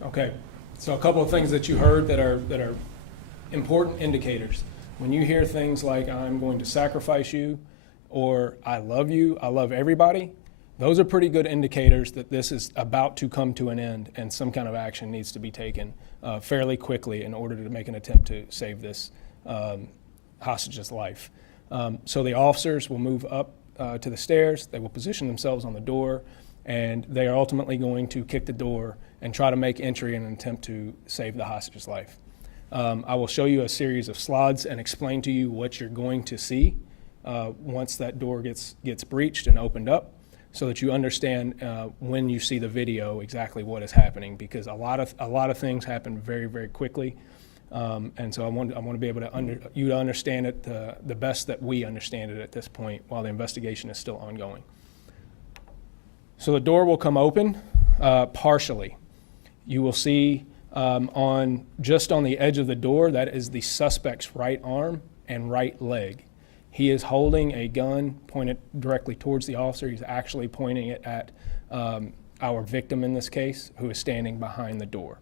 Okay, so a couple of things that you heard that are important indicators. When you hear things like, I'm going to sacrifice you, or I love everybody, those are pretty good indicators that this is about to come to an end and some kind of action needs to be taken fairly quickly in order to make an attempt to save this hostage's life. So the officers will move up to the stairs, they will position themselves on the door, and they are ultimately going to kick the door and try to make entry in an attempt to save the hostage's life. I will show you a series of slides and explain to you what you're going to see once that door gets breached and opened up, so that you understand when you see the video exactly what is happening, because a lot of things happen very, very quickly, and so I want to be able to you to understand it the best that we understand it at this point while the investigation is still ongoing. So the door will come open partially. You will see Just on the edge of the door, that is the suspect's right arm and right leg. He is holding a gun pointed directly towards the officer. He's actually pointing it at our victim in this case, who is standing behind the door.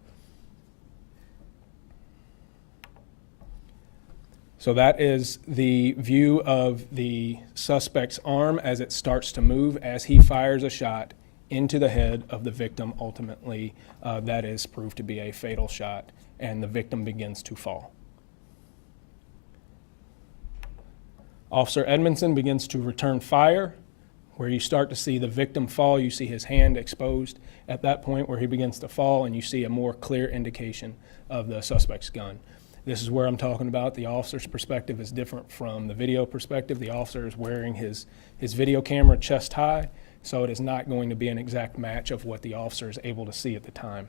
So that is the view of the suspect's arm as it starts to move as he fires a shot into the head of the victim. Ultimately, that is proved to be a fatal shot, and the victim begins to fall. Officer Edmondson begins to return fire. Where you start to see the victim fall, you see his hand exposed at that point where he begins to fall, and you see a more clear indication of the suspect's gun. This is where I'm talking about. The officer's perspective is different from the video perspective. The officer is wearing his video camera chest high, so it is not going to be an exact match of what the officer is able to see at the time.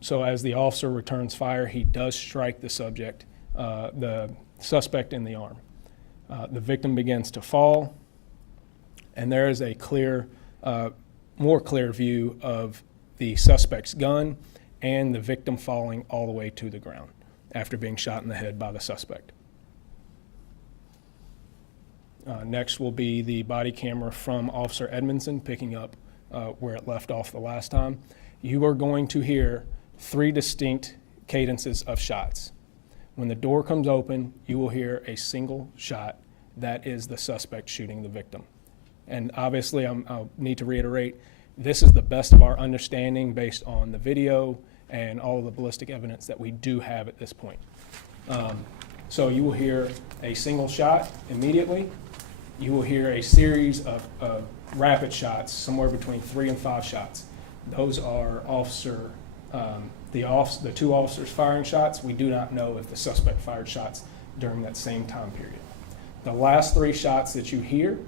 So as the officer returns fire, he does strike the suspect in the arm. The victim begins to fall, and there is a more clear view of the suspect's gun and the victim falling all the way to the ground after being shot in the head by the suspect. Next will be the body camera from Officer Edmondson, picking up where it left off the last time. You are going to hear 3 distinct cadences of shots. When the door comes open, you will hear a single shot. That is the suspect shooting the victim. And obviously, I'll need to reiterate, this is the best of our understanding based on the video and all of the ballistic evidence that we do have at this point. So you will hear a single shot immediately. You will hear a series of rapid shots, somewhere between 3 and 5 shots. Those are the 2 officers firing shots. We do not know if the suspect fired shots during that same time period. The last 3 shots that you hear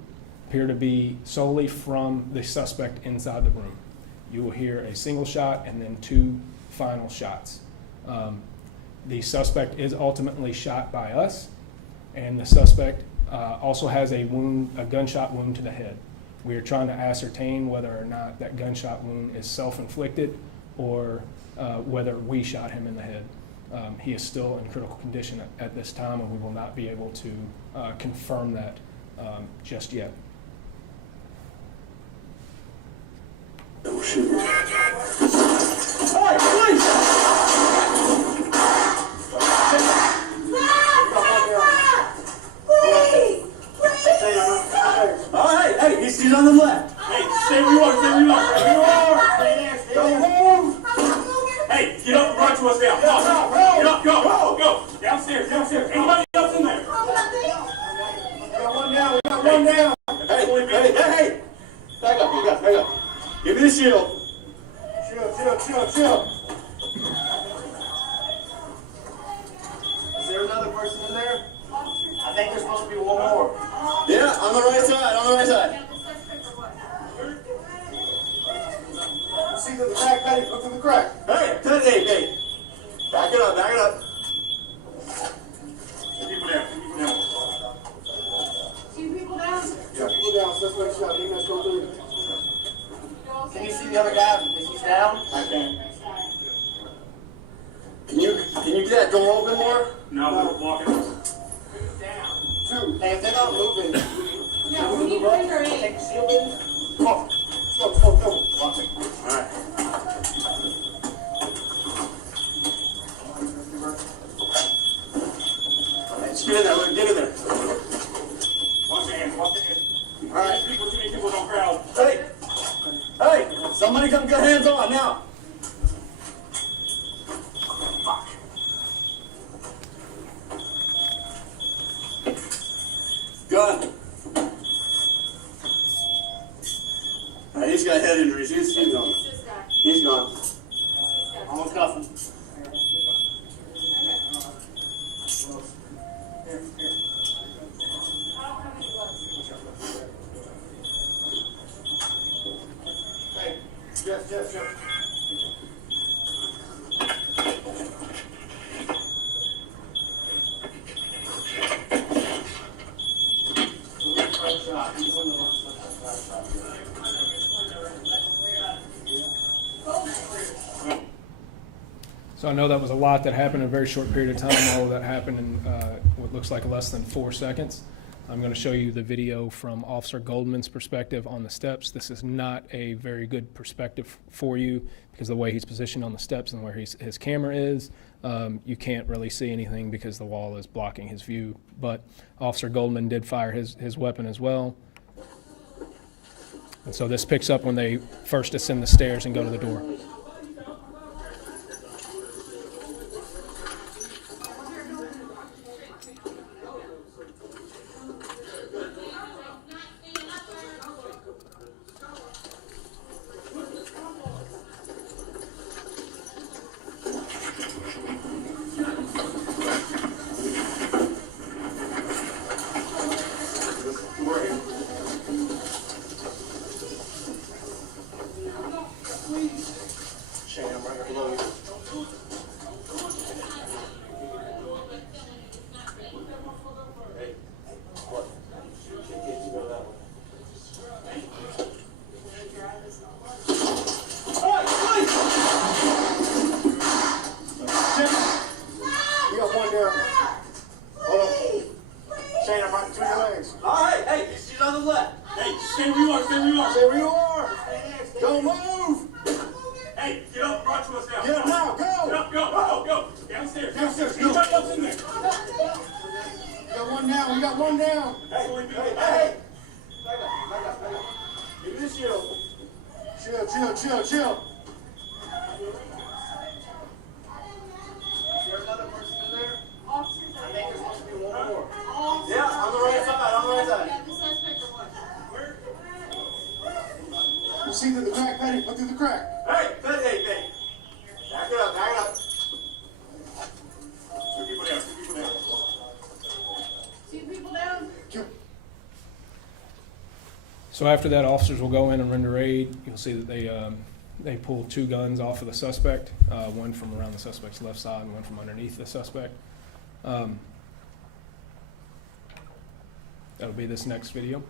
appear to be solely from the suspect inside the room. You will hear a single shot and then 2 final shots. The suspect is ultimately shot by us, and the suspect also has a gunshot wound to the head. We are trying to ascertain whether or not that gunshot wound is self-inflicted or whether we shot him in the head. He is still in critical condition at this time, and we will not be able to confirm that just yet. Hey, please! Hey, he's on the left. Hey, stay where you are, stay where you are. Stay there, stay there. Hey, get up and run to us now. Get up, go. Downstairs. Anybody else in there? We got one down. Hey. Back up. Give me the shield. Chill. Is there another person in there? I think there's supposed to be one more. Yeah, on the right side. You see the back, Betty, look through the crack. Hey. Back it up. Two people down. Yeah, people down. Suspect shot. EMS go through. Can you see the other guy? Is he down? I can. Can you get that door open more? No, we're walking. Down. 2. Hey, if they're not moving. Yeah, we need to bring her in. Take the shield in. Come on. Go. Watch it. All right. Just get in there. Watch your hands. All right. Too many people don't crowd. Hey, somebody come get hands on now. Fuck. Gun. He's got head injuries. He's gone. He's gone. Almost got him. Yes. So I know that was a lot that happened in a very short period of time. All of that happened in what looks like less than 4 seconds. I'm going to show you the video from Officer Goldman's perspective on the steps. This is not a very good perspective for you because the way he's positioned on the steps and where his camera is, you can't really see anything because the wall is blocking his view. But Officer Goldman did fire his weapon as well. And so this picks up when they first ascend the stairs and go to the door. Chill. You see through the crack, Petty? Look through the crack. Hey, Petty. Back it up. 2 people down. 2 people down? So after that, officers will go in and render aid. You'll see that they pull 2 guns off of the suspect, one from around the suspect's left side and one from underneath the suspect. That'll be this next video.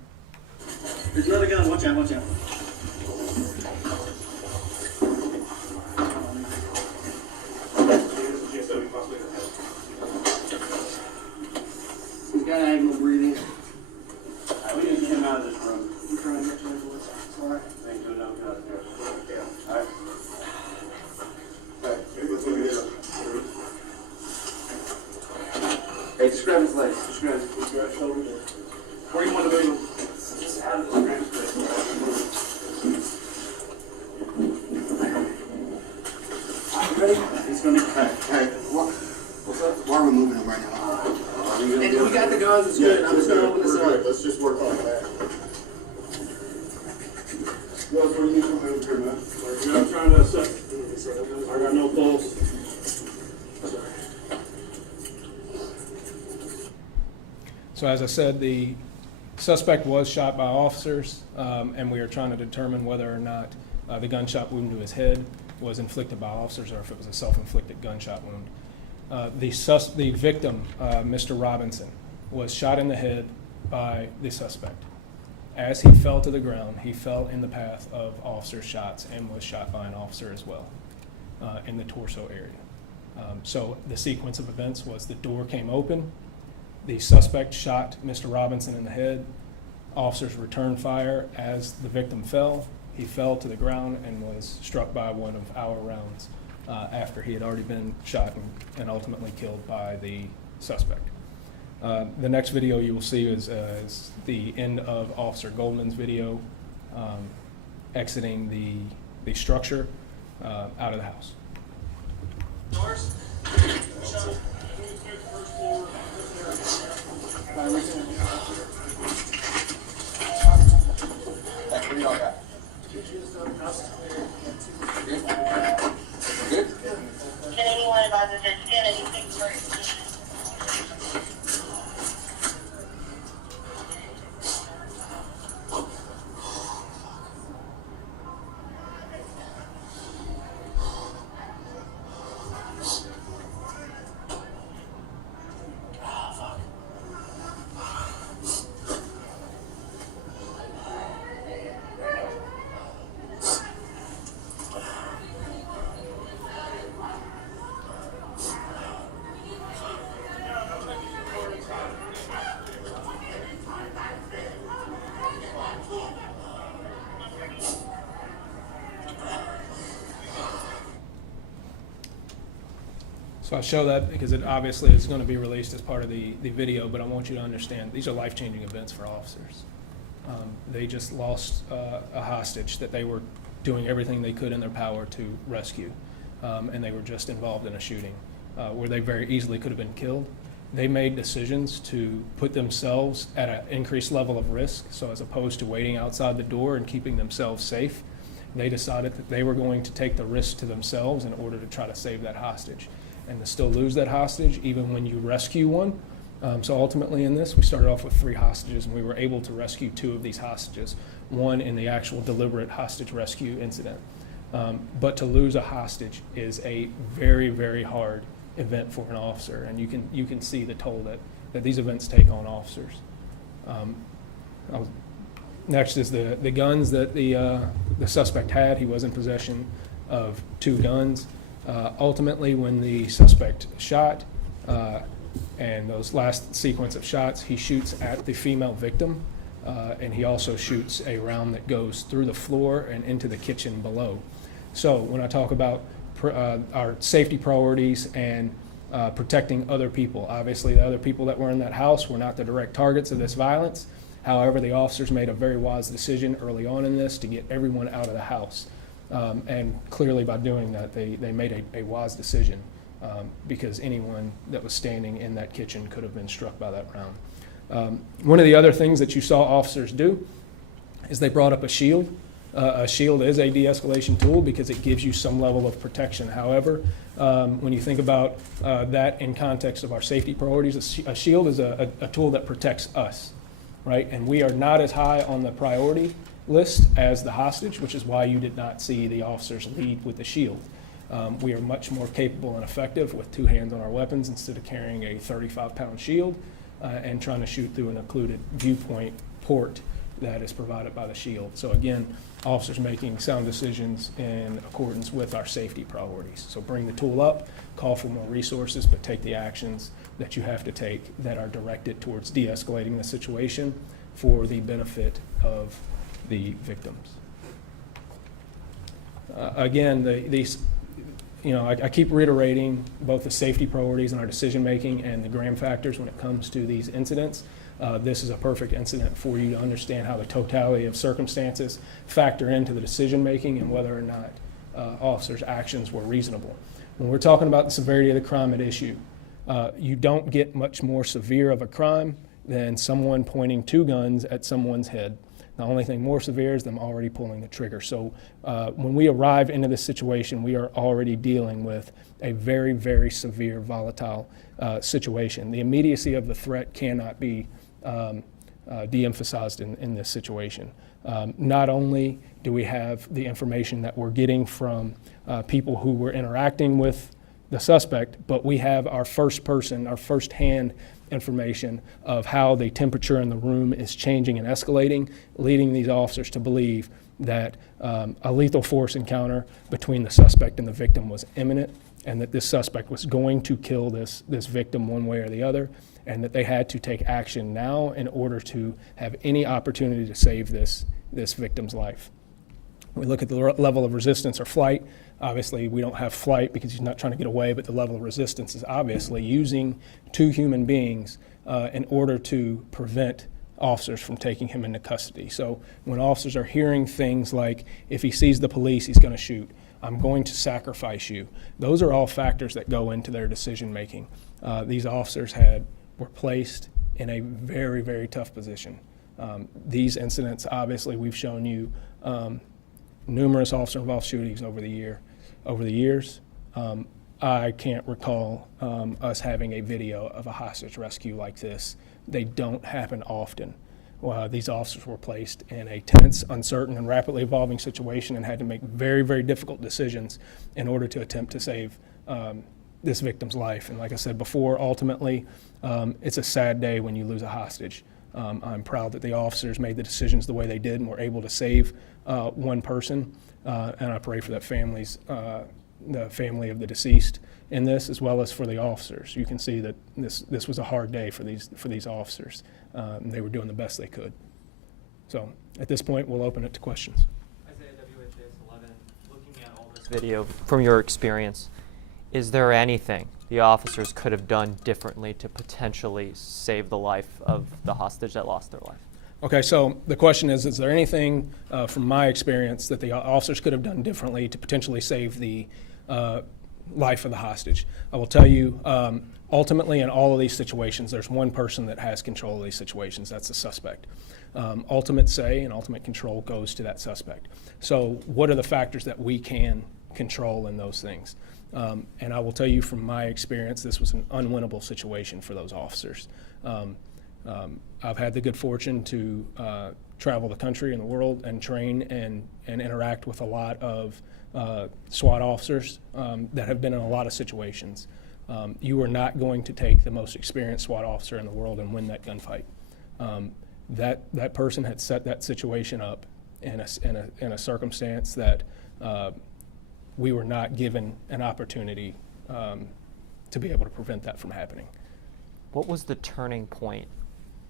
There's another gun. Watch out. He's got angle breathing. We need to get him out of this room. You trying to get to him? It's all right. Thank you. No, all right. Hey, just grab his legs. Just grab his shoulder. Where do you want to move him? Just out of the screen. Ready? He's going to be cut. All right. What's up? Why are we moving him right now? And we got the guns. It's good. I'm just going to open this up. Let's just work on that. What do you need from him here, man? I'm trying to assess. I got no pulse. So as I said, the suspect was shot by officers, and we are trying to determine whether or not the gunshot wound to his head was inflicted by officers or if it was a self-inflicted gunshot wound. The victim, Mr. Robinson, was shot in the head by the suspect. As he fell to the ground, he fell in the path of officers' shots and was shot by an officer as well in the torso area. So the sequence of events was the door came open, the suspect shot Mr. Robinson in the head, officers returned fire as the victim fell. He fell to the ground and was struck by one of our rounds after he had already been shot and ultimately killed by the suspect. The next video you will see is the end of Officer Goldman's video exiting the structure out of the house. Doors. Can anyone advise if there's been anything first? So I show that because it obviously is going to be released as part of the video, but I want you to understand these are life-changing events for officers. They just lost a hostage that they were doing everything they could in their power to rescue, and they were just involved in a shooting where they very easily could have been killed. They made decisions to put themselves at an increased level of risk, so as opposed to waiting outside the door and keeping themselves safe, they decided that they were going to take the risk to themselves in order to try to save that hostage, and to still lose that hostage even when you rescue one. So ultimately in this, we started off with 3 hostages, and we were able to rescue 2 of these hostages, one in the actual deliberate hostage rescue incident. But to lose a hostage is a very, very hard event for an officer, and you can see the toll that these events take on officers. Next is the guns that the suspect had. He was in possession of 2 guns. Ultimately, when the suspect shot, and those last sequence of shots, he shoots at the female victim, and he also shoots a round that goes through the floor and into the kitchen below. So when I talk about our safety priorities and protecting other people, obviously the other people that were in that house were not the direct targets of this violence. However, the officers made a very wise decision early on in this to get everyone out of the house. And clearly by doing that, they made a wise decision. Because anyone that was standing in that kitchen could have been struck by that round. One of the other things that you saw officers do is they brought up a shield. A shield is a de-escalation tool because it gives you some level of protection. However, when you think about that in context of our safety priorities, a shield is a tool that protects us, right? And we are not as high on the priority list as the hostage, which is why you did not see the officers lead with the shield. We are much more capable and effective with 2 hands on our weapons instead of carrying a 35-pound shield and trying to shoot through an occluded viewpoint port that is provided by the shield. So again, officers making sound decisions in accordance with our safety priorities. So bring the tool up, call for more resources, but take the actions that you have to take that are directed towards de-escalating the situation for the benefit of the victims. Again, I keep reiterating both the safety priorities in our decision-making and the Graham factors when it comes to these incidents. This is a perfect incident for you to understand how the totality of circumstances factor into the decision-making and whether or not officers' actions were reasonable. When we're talking about the severity of the crime at issue, you don't get much more severe of a crime than someone pointing 2 guns at someone's head. The only thing more severe is them already pulling the trigger. So when we arrive into this situation, we are already dealing with a very, very severe, volatile situation. The immediacy of the threat cannot be de-emphasized in this situation. Not only do we have the information that we're getting from people who were interacting with the suspect, but we have our first-hand information of how the temperature in the room is changing and escalating, leading these officers to believe that a lethal force encounter between the suspect and the victim was imminent, and that this suspect was going to kill this victim one way or the other, and that they had to take action now in order to have any opportunity to save this victim's life. We look at the level of resistance or flight. Obviously, we don't have flight because he's not trying to get away, but the level of resistance is obviously using 2 human beings in order to prevent officers from taking him into custody. So when officers are hearing things like, if he sees the police, he's going to shoot, I'm going to sacrifice you, those are all factors that go into their decision making. These officers were placed in a very, very tough position. These incidents, obviously, we've shown you numerous officer-involved shootings over the years. I can't recall us having a video of a hostage rescue like this. They don't happen often. These officers were placed in a tense, uncertain, and rapidly evolving situation and had to make very, very difficult decisions in order to attempt to save this victim's life. And like I said before, ultimately, it's a sad day when you lose a hostage. I'm proud that the officers made the decisions the way they did and were able to save one person, and I pray for that the family of the deceased in this, as well as for the officers. You can see that this was a hard day for these officers, and they were doing the best they could. So at this point, we'll open it to questions. Isaiah, WHS 11, looking at all this video from your experience, Is there anything the officers could have done differently to potentially save the life of the hostage that lost their life? Okay, so the question is there anything from my experience that the officers could have done differently to potentially save the life of the hostage? I will tell you, ultimately in all of these situations, there's one person that has control of these situations. That's the suspect. Ultimate say and ultimate control goes to that suspect. So what are the factors that we can control in those things? And I will tell you from my experience, this was an unwinnable situation for those officers. I've had the good fortune to travel the country and the world and train and interact with a lot of SWAT officers that have been in a lot of situations. You are not going to take the most experienced SWAT officer in the world and win that gunfight. That person had set that situation up in a circumstance that we were not given an opportunity to be able to prevent that from happening. What was the turning point?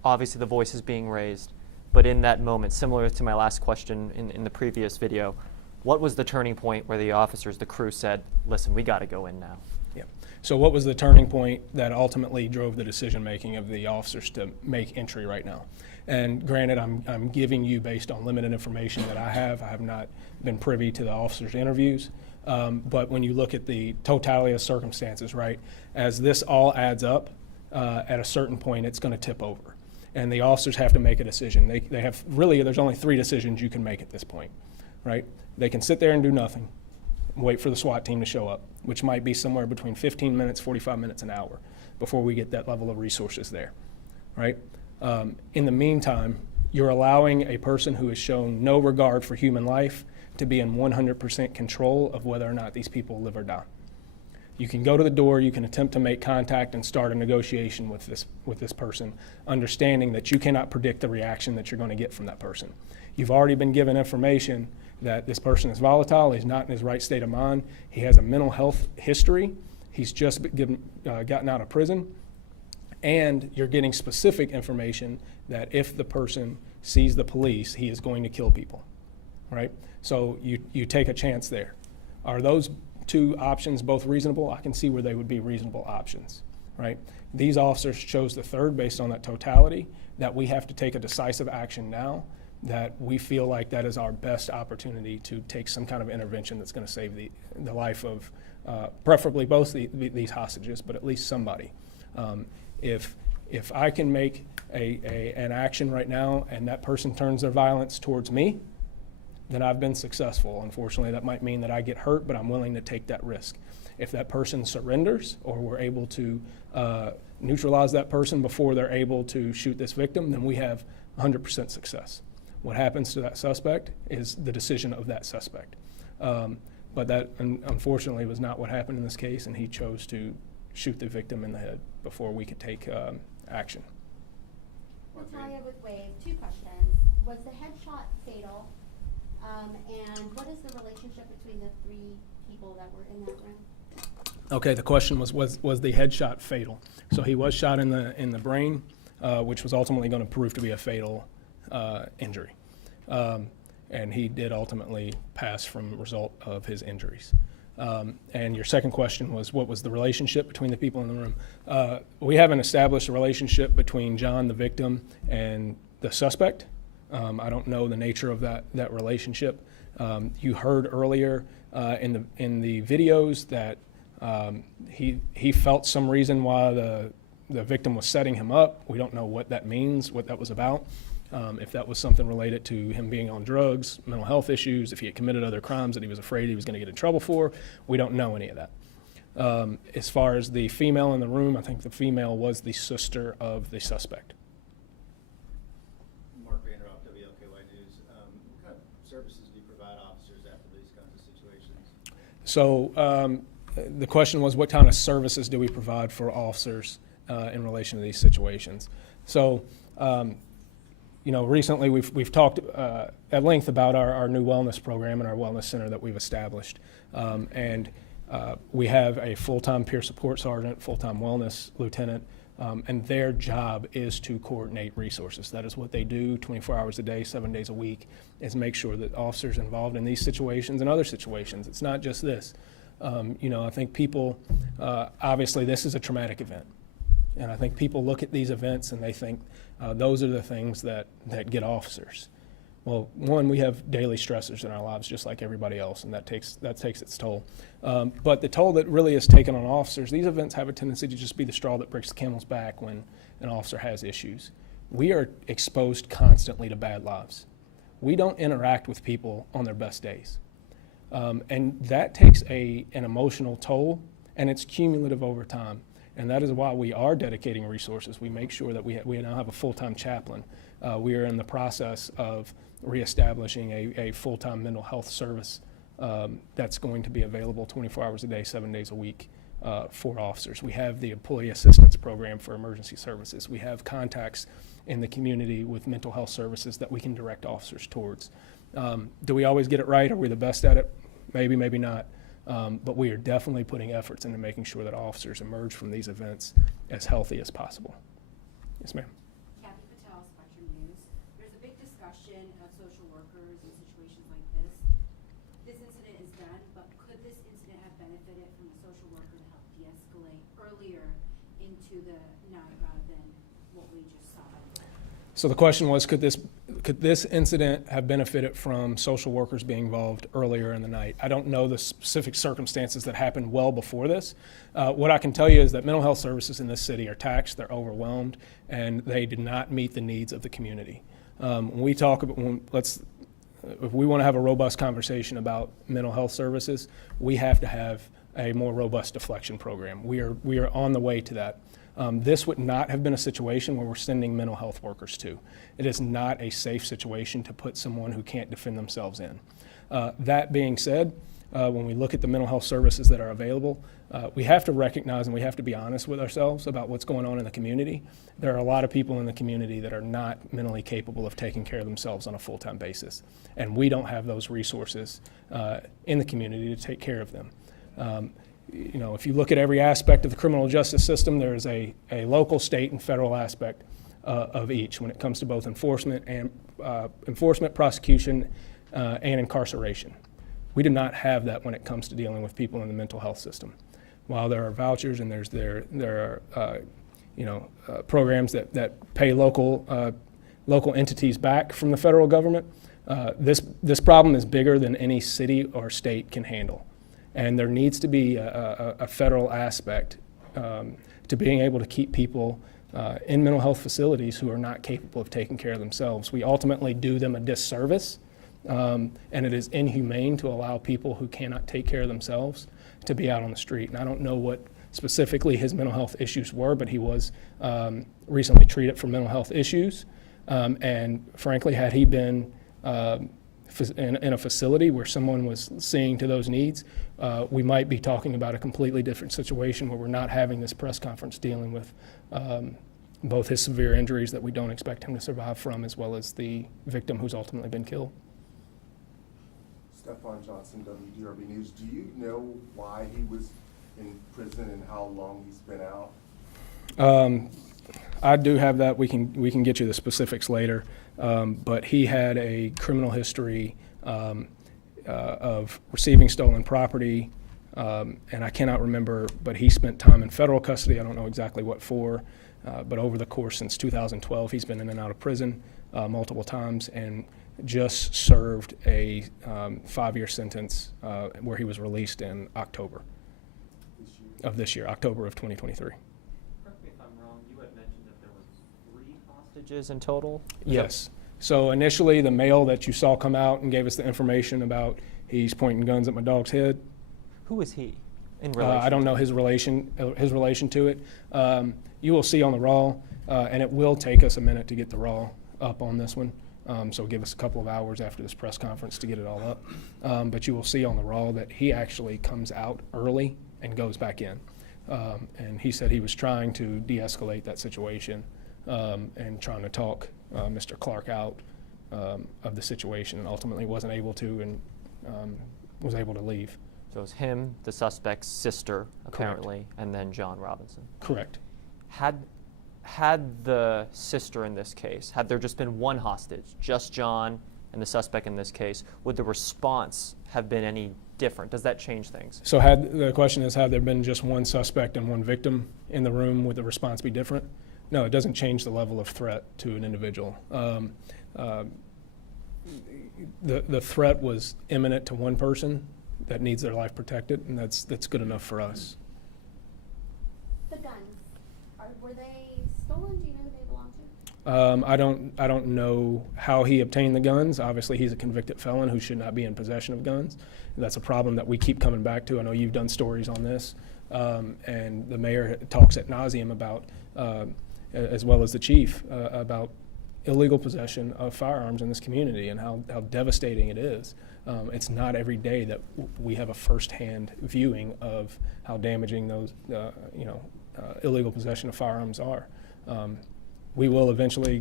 Obviously the voice is being raised, but in that moment, similar to my last question in the previous video, what was the turning point where the officers, the crew said, listen, we got to go in now? Yeah. So what was the turning point that ultimately drove the decision making of the officers to make entry right now? And granted, I'm giving you based on limited information that I have not been privy to the officers' interviews. But when you look at the totality of circumstances, right, as this all adds up, at a certain point, it's going to tip over. And the officers have to make a decision. They have really, there's only 3 decisions you can make at this point, right? They can sit there and do nothing, and wait for the SWAT team to show up, which might be somewhere between 15 minutes, 45 minutes, an hour before we get that level of resources there, right? In the meantime, you're allowing a person who has shown no regard for human life to be in 100% control of whether or not these people live or die. You can go to the door, you can attempt to make contact and start a negotiation with this person, understanding that you cannot predict the reaction that you're going to get from that person. You've already been given information that this person is volatile, he's not in his right state of mind, he has a mental health history, he's just gotten out of prison, and you're getting specific information that if the person sees the police, he is going to kill people, right? So you take a chance there. Are those 2 options both reasonable? I can see where they would be reasonable options, right? These officers chose the 3rd based on that totality, that we have to take a decisive action now, that we feel like that is our best opportunity to take some kind of intervention that's going to save the life of preferably both these hostages, but at least somebody. If I can make an action right now and that person turns their violence towards me, then I've been successful. Unfortunately, that might mean that I get hurt, but I'm willing to take that risk. If that person surrenders or we're able to neutralize that person before they're able to shoot this victim, then we have 100% success. What happens to that suspect is the decision of that suspect. But that, unfortunately, was not what happened in this case, and he chose to shoot the victim in the head before we could take action. Natalia with Wave, 2 questions. Was the headshot fatal? And what is the relationship between the 3 people that were in that room? Okay, the question was the headshot fatal? So he was shot in the brain, which was ultimately going to prove to be a fatal injury. And he did ultimately pass from the result of his injuries. And your second question was, what was the relationship between the people in the room? We haven't established a relationship between John, the victim, and the suspect. I don't know the nature of that relationship. You heard earlier in the videos that he felt some reason why the victim was setting him up. We don't know what that means, what that was about. If that was something related to him being on drugs, mental health issues, if he had committed other crimes that he was afraid he was going to get in trouble for, we don't know any of that. As far as the female in the room, I think the female was the sister of the suspect. Mark Vanderhoff, WLKY News. What kind of services do you provide officers after these kinds of situations? So the question was, what kind of services do we provide for officers in relation to these situations? So, recently we've talked at length about our new wellness program and our wellness center that we've established. And we have a full-time peer support sergeant, full-time wellness lieutenant, and their job is to coordinate resources. That is what they do 24 hours a day, 7 days a week, is make sure that officers involved in these situations and other situations, it's not just this, I think people, obviously this is a traumatic event. And I think people look at these events and they think those are the things that get officers. Well, one, we have daily stressors in our lives just like everybody else, and that takes its toll. But the toll that really is taken on officers, these events have a tendency to just be the straw that breaks the camel's back when an officer has issues. We are exposed constantly to bad lives. We don't interact with people on their best days. And that takes an emotional toll, and it's cumulative over time. And that is why we are dedicating resources. We make sure that we now have a full-time chaplain. We are in the process of reestablishing a full-time mental health service that's going to be available 24 hours a day, 7 days a week for officers. We have the employee assistance program for emergency services. We have contacts in the community with mental health services that we can direct officers towards. Do we always get it right? Are we the best at it? Maybe, maybe not. But we are definitely putting efforts into making sure that officers emerge from these events as healthy as possible. Yes, ma'am. Kathy Patel, Spectrum News. There's a big discussion of social workers in situations like this. This incident is done, but could this incident have benefited from a social worker to help de-escalate earlier into the night rather than what we just saw? So the question was, could this incident have benefited from social workers being involved earlier in the night? I don't know the specific circumstances that happened well before this. What I can tell you is that mental health services in this city are taxed, they're overwhelmed, and they did not meet the needs of the community. When we talk about, if we want to have a robust conversation about mental health services, we have to have a more robust deflection program. We are on the way to that. This would not have been a situation where we're sending mental health workers to. It is not a safe situation to put someone who can't defend themselves in. That being said, when we look at the mental health services that are available, we have to recognize and we have to be honest with ourselves about what's going on in the community. There are a lot of people in the community that are not mentally capable of taking care of themselves on a full-time basis, and we don't have those resources in the community to take care of them. If you look at every aspect of the criminal justice system, there is a local, state, and federal aspect of each when it comes to both enforcement, prosecution, and incarceration. We do not have that when it comes to dealing with people in the mental health system. While there are vouchers and there are programs that pay local entities back from the federal government, this problem is bigger than any city or state can handle. And there needs to be a federal aspect to being able to keep people in mental health facilities who are not capable of taking care of themselves. We ultimately do them a disservice, and it is inhumane to allow people who cannot take care of themselves to be out on the street. And I don't know what specifically his mental health issues were, but he was recently treated for mental health issues. And frankly, had he been in a facility where someone was seeing to those needs, we might be talking about a completely different situation where we're not having this press conference dealing with both his severe injuries that we don't expect him to survive from, as well as the victim who's ultimately been killed. Stefan Johnson, WDRB News. Do you know why he was in prison and how long he's been out? I do have that. We can get you the specifics later. But he had a criminal history of receiving stolen property, and I cannot remember, but he spent time in federal custody. I don't know exactly what for, but over the course since 2012, he's been in and out of prison multiple times and just served a 5-year sentence where he was released in October of this year, October of 2023. Correct me if I'm wrong, you had mentioned that there were 3 hostages in total? Yes. So initially, the male that you saw come out and gave us the information about he's pointing guns at my dog's head. Who is he in relation? I don't know his relation to it. You will see on the raw, and it will take us a minute to get the raw up on this one. So give us a couple of hours after this press conference to get it all up. But you will see on the raw that he actually comes out early and goes back in. And he said he was trying to de-escalate that situation and trying to talk Mr. Clark out of the situation, and ultimately wasn't able to, and was able to leave. So it was him, the suspect's sister, apparently, correct, and then John Robinson. Correct. Had the sister in this case, had there just been one hostage, just John and the suspect in this case, would the response have been any different? Does that change things? So the question is, had there been just one suspect and one victim in the room, would the response be different? No, it doesn't change the level of threat to an individual. The threat was imminent to one person that needs their life protected, and that's good enough for us. The guns, were they stolen? Do you know who they belong to? I don't know how he obtained the guns. Obviously, he's a convicted felon who should not be in possession of guns. And that's a problem that we keep coming back to. I know you've done stories on this, and the mayor talks ad nauseum about, as well as the chief, about illegal possession of firearms in this community and how devastating it is. It's not every day that we have a firsthand viewing of how damaging those, illegal possession of firearms are. We will eventually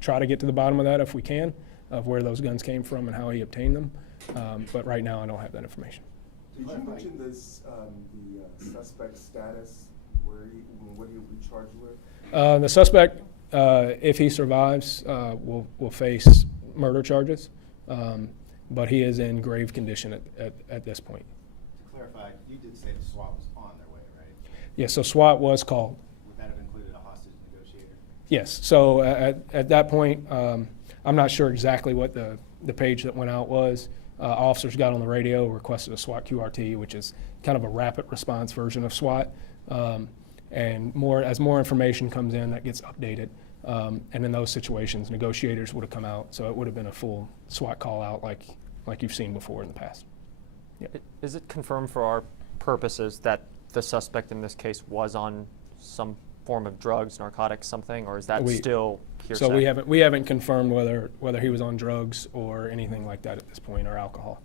try to get to the bottom of that if we can, of where those guns came from and how he obtained them. But right now, I don't have that information. Did you mention this, the suspect's status, what he will be charged with? The suspect, if he survives, will face murder charges, but he is in grave condition at this point. To clarify, you did say the SWAT was on their way, right? Yeah, so SWAT was called. Would that have included a hostage negotiator? Yes, so at that point, I'm not sure exactly what the page that went out was. Officers got on the radio, requested a SWAT QRT, which is kind of a rapid response version of SWAT. And as more information comes in, that gets updated. And in those situations, negotiators would have come out, so it would have been a full SWAT call out like you've seen before in the past. Yep. Is it confirmed for our purposes that the suspect in this case was on some form of drugs, narcotics, something, or is that still hearsay? So we haven't confirmed whether he was on drugs or anything like that at this point, or alcohol.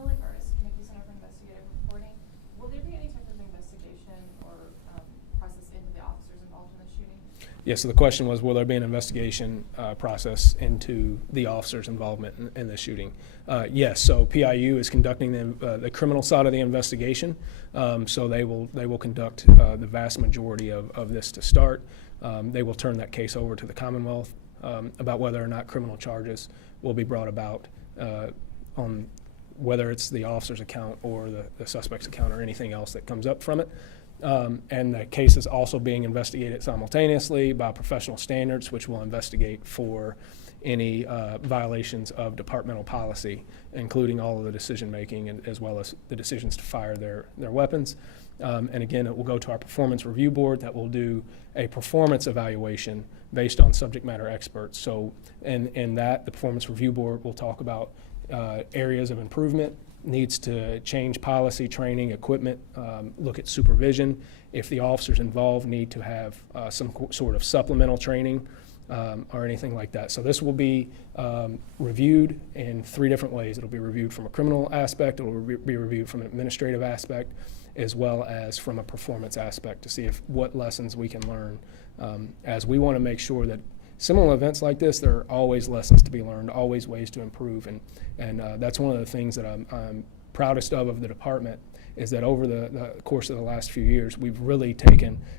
Lily Burris, Community Center for Investigative Reporting. Will there be any type of investigation or process into the officers involved in the shooting? Yeah, so the question was, will there be an investigation process into the officers' involvement in the shooting? Yes, so PIU is conducting the criminal side of the investigation, so they will conduct the vast majority of this to start. They will turn that case over to the Commonwealth about whether or not criminal charges will be brought about on whether it's the officer's account or the suspect's account or anything else that comes up from it. And the case is also being investigated simultaneously by professional standards, which will investigate for any violations of departmental policy, including all of the decision-making as well as the decisions to fire their weapons. And again, it will go to our performance review board that will do a performance evaluation based on subject matter experts. So in that, the performance review board will talk about areas of improvement, needs to change policy, training, equipment, look at supervision. If the officers involved need to have some sort of supplemental training or anything like that. So this will be reviewed in 3 different ways. It'll be reviewed from a criminal aspect, it'll be reviewed from an administrative aspect, as well as from a performance aspect to see what lessons we can learn, as we want to make sure that similar events like this, there are always lessons to be learned, always ways to improve, and that's one of the things that I'm proudest of the department, is that over the course of the last few years, we've really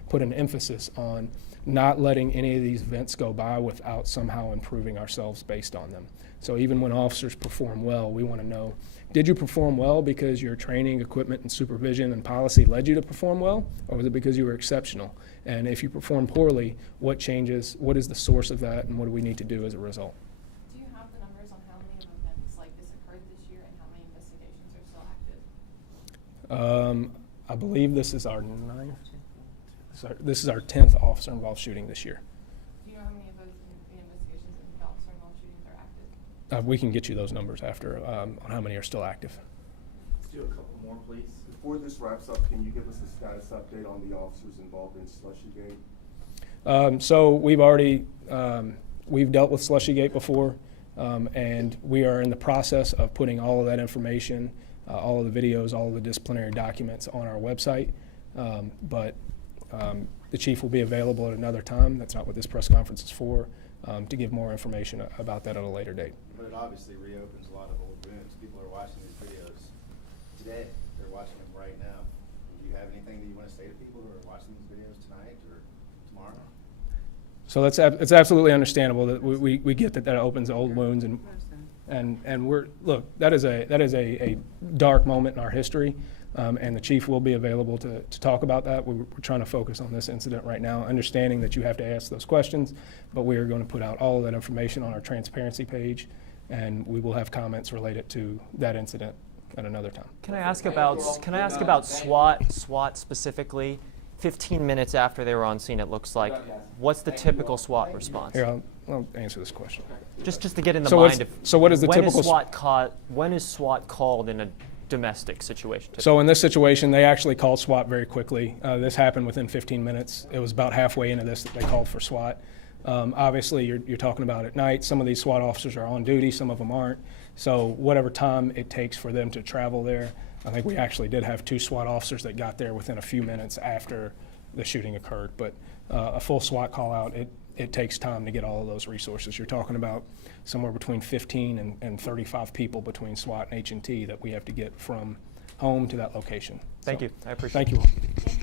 put an emphasis on not letting any of these events go by without somehow improving ourselves based on them. So even when officers perform well, we want to know, did you perform well because your training, equipment, and supervision and policy led you to perform well, or was it because you were exceptional? And if you perform poorly, what changes, what is the source of that, and what do we need to do as a result? Do you have the numbers on how many events like this occurred this year and how many investigations are still active? I believe this is our 9th. This is our 10th officer-involved shooting this year. Do you know how many of those investigations and officer-involved shootings are active? We can get you those numbers after on how many are still active. Let's do a couple more, please. Before this wraps up, can you give us a status update on the officers involved in Slushygate? So we've already we've dealt with Slushygate before, and we are in the process of putting all of that information, all of the videos, all of the disciplinary documents on our website. But the chief will be available at another time. That's not what this press conference is for, to give more information about that at a later date. But it obviously reopens a lot of old wounds. People are watching these videos today. They're watching them right now. Do you have anything that you want to say to people who are watching these videos tonight or tomorrow? So it's absolutely understandable that we get that opens old wounds, and And look, that is a dark moment in our history, and the chief will be available to talk about that. We're trying to focus on this incident right now, understanding that you have to ask those questions, but we are going to put out all of that information on our transparency page, and we will have comments related to that incident at another time. Can I ask about SWAT specifically? 15 minutes after they were on scene, it looks like. What's the typical SWAT response? Here, I'll answer this question. Just to get in the So mind of so what is the when typical when is SWAT called in a domestic situation? So in this situation, they actually called SWAT very quickly. This happened within 15 minutes. It was about halfway into this that they called for SWAT. Obviously, you're talking about at night. Some of these SWAT officers are on duty, some of them aren't. So whatever time it takes for them to travel there, I think we actually did have 2 SWAT officers that got there within a few minutes after the shooting occurred. But a full SWAT call out, it takes time to get all of those resources. You're talking about somewhere between 15 and 35 people between SWAT and H&T that we have to get from home to that location. Thank you. I appreciate it. Thank you all.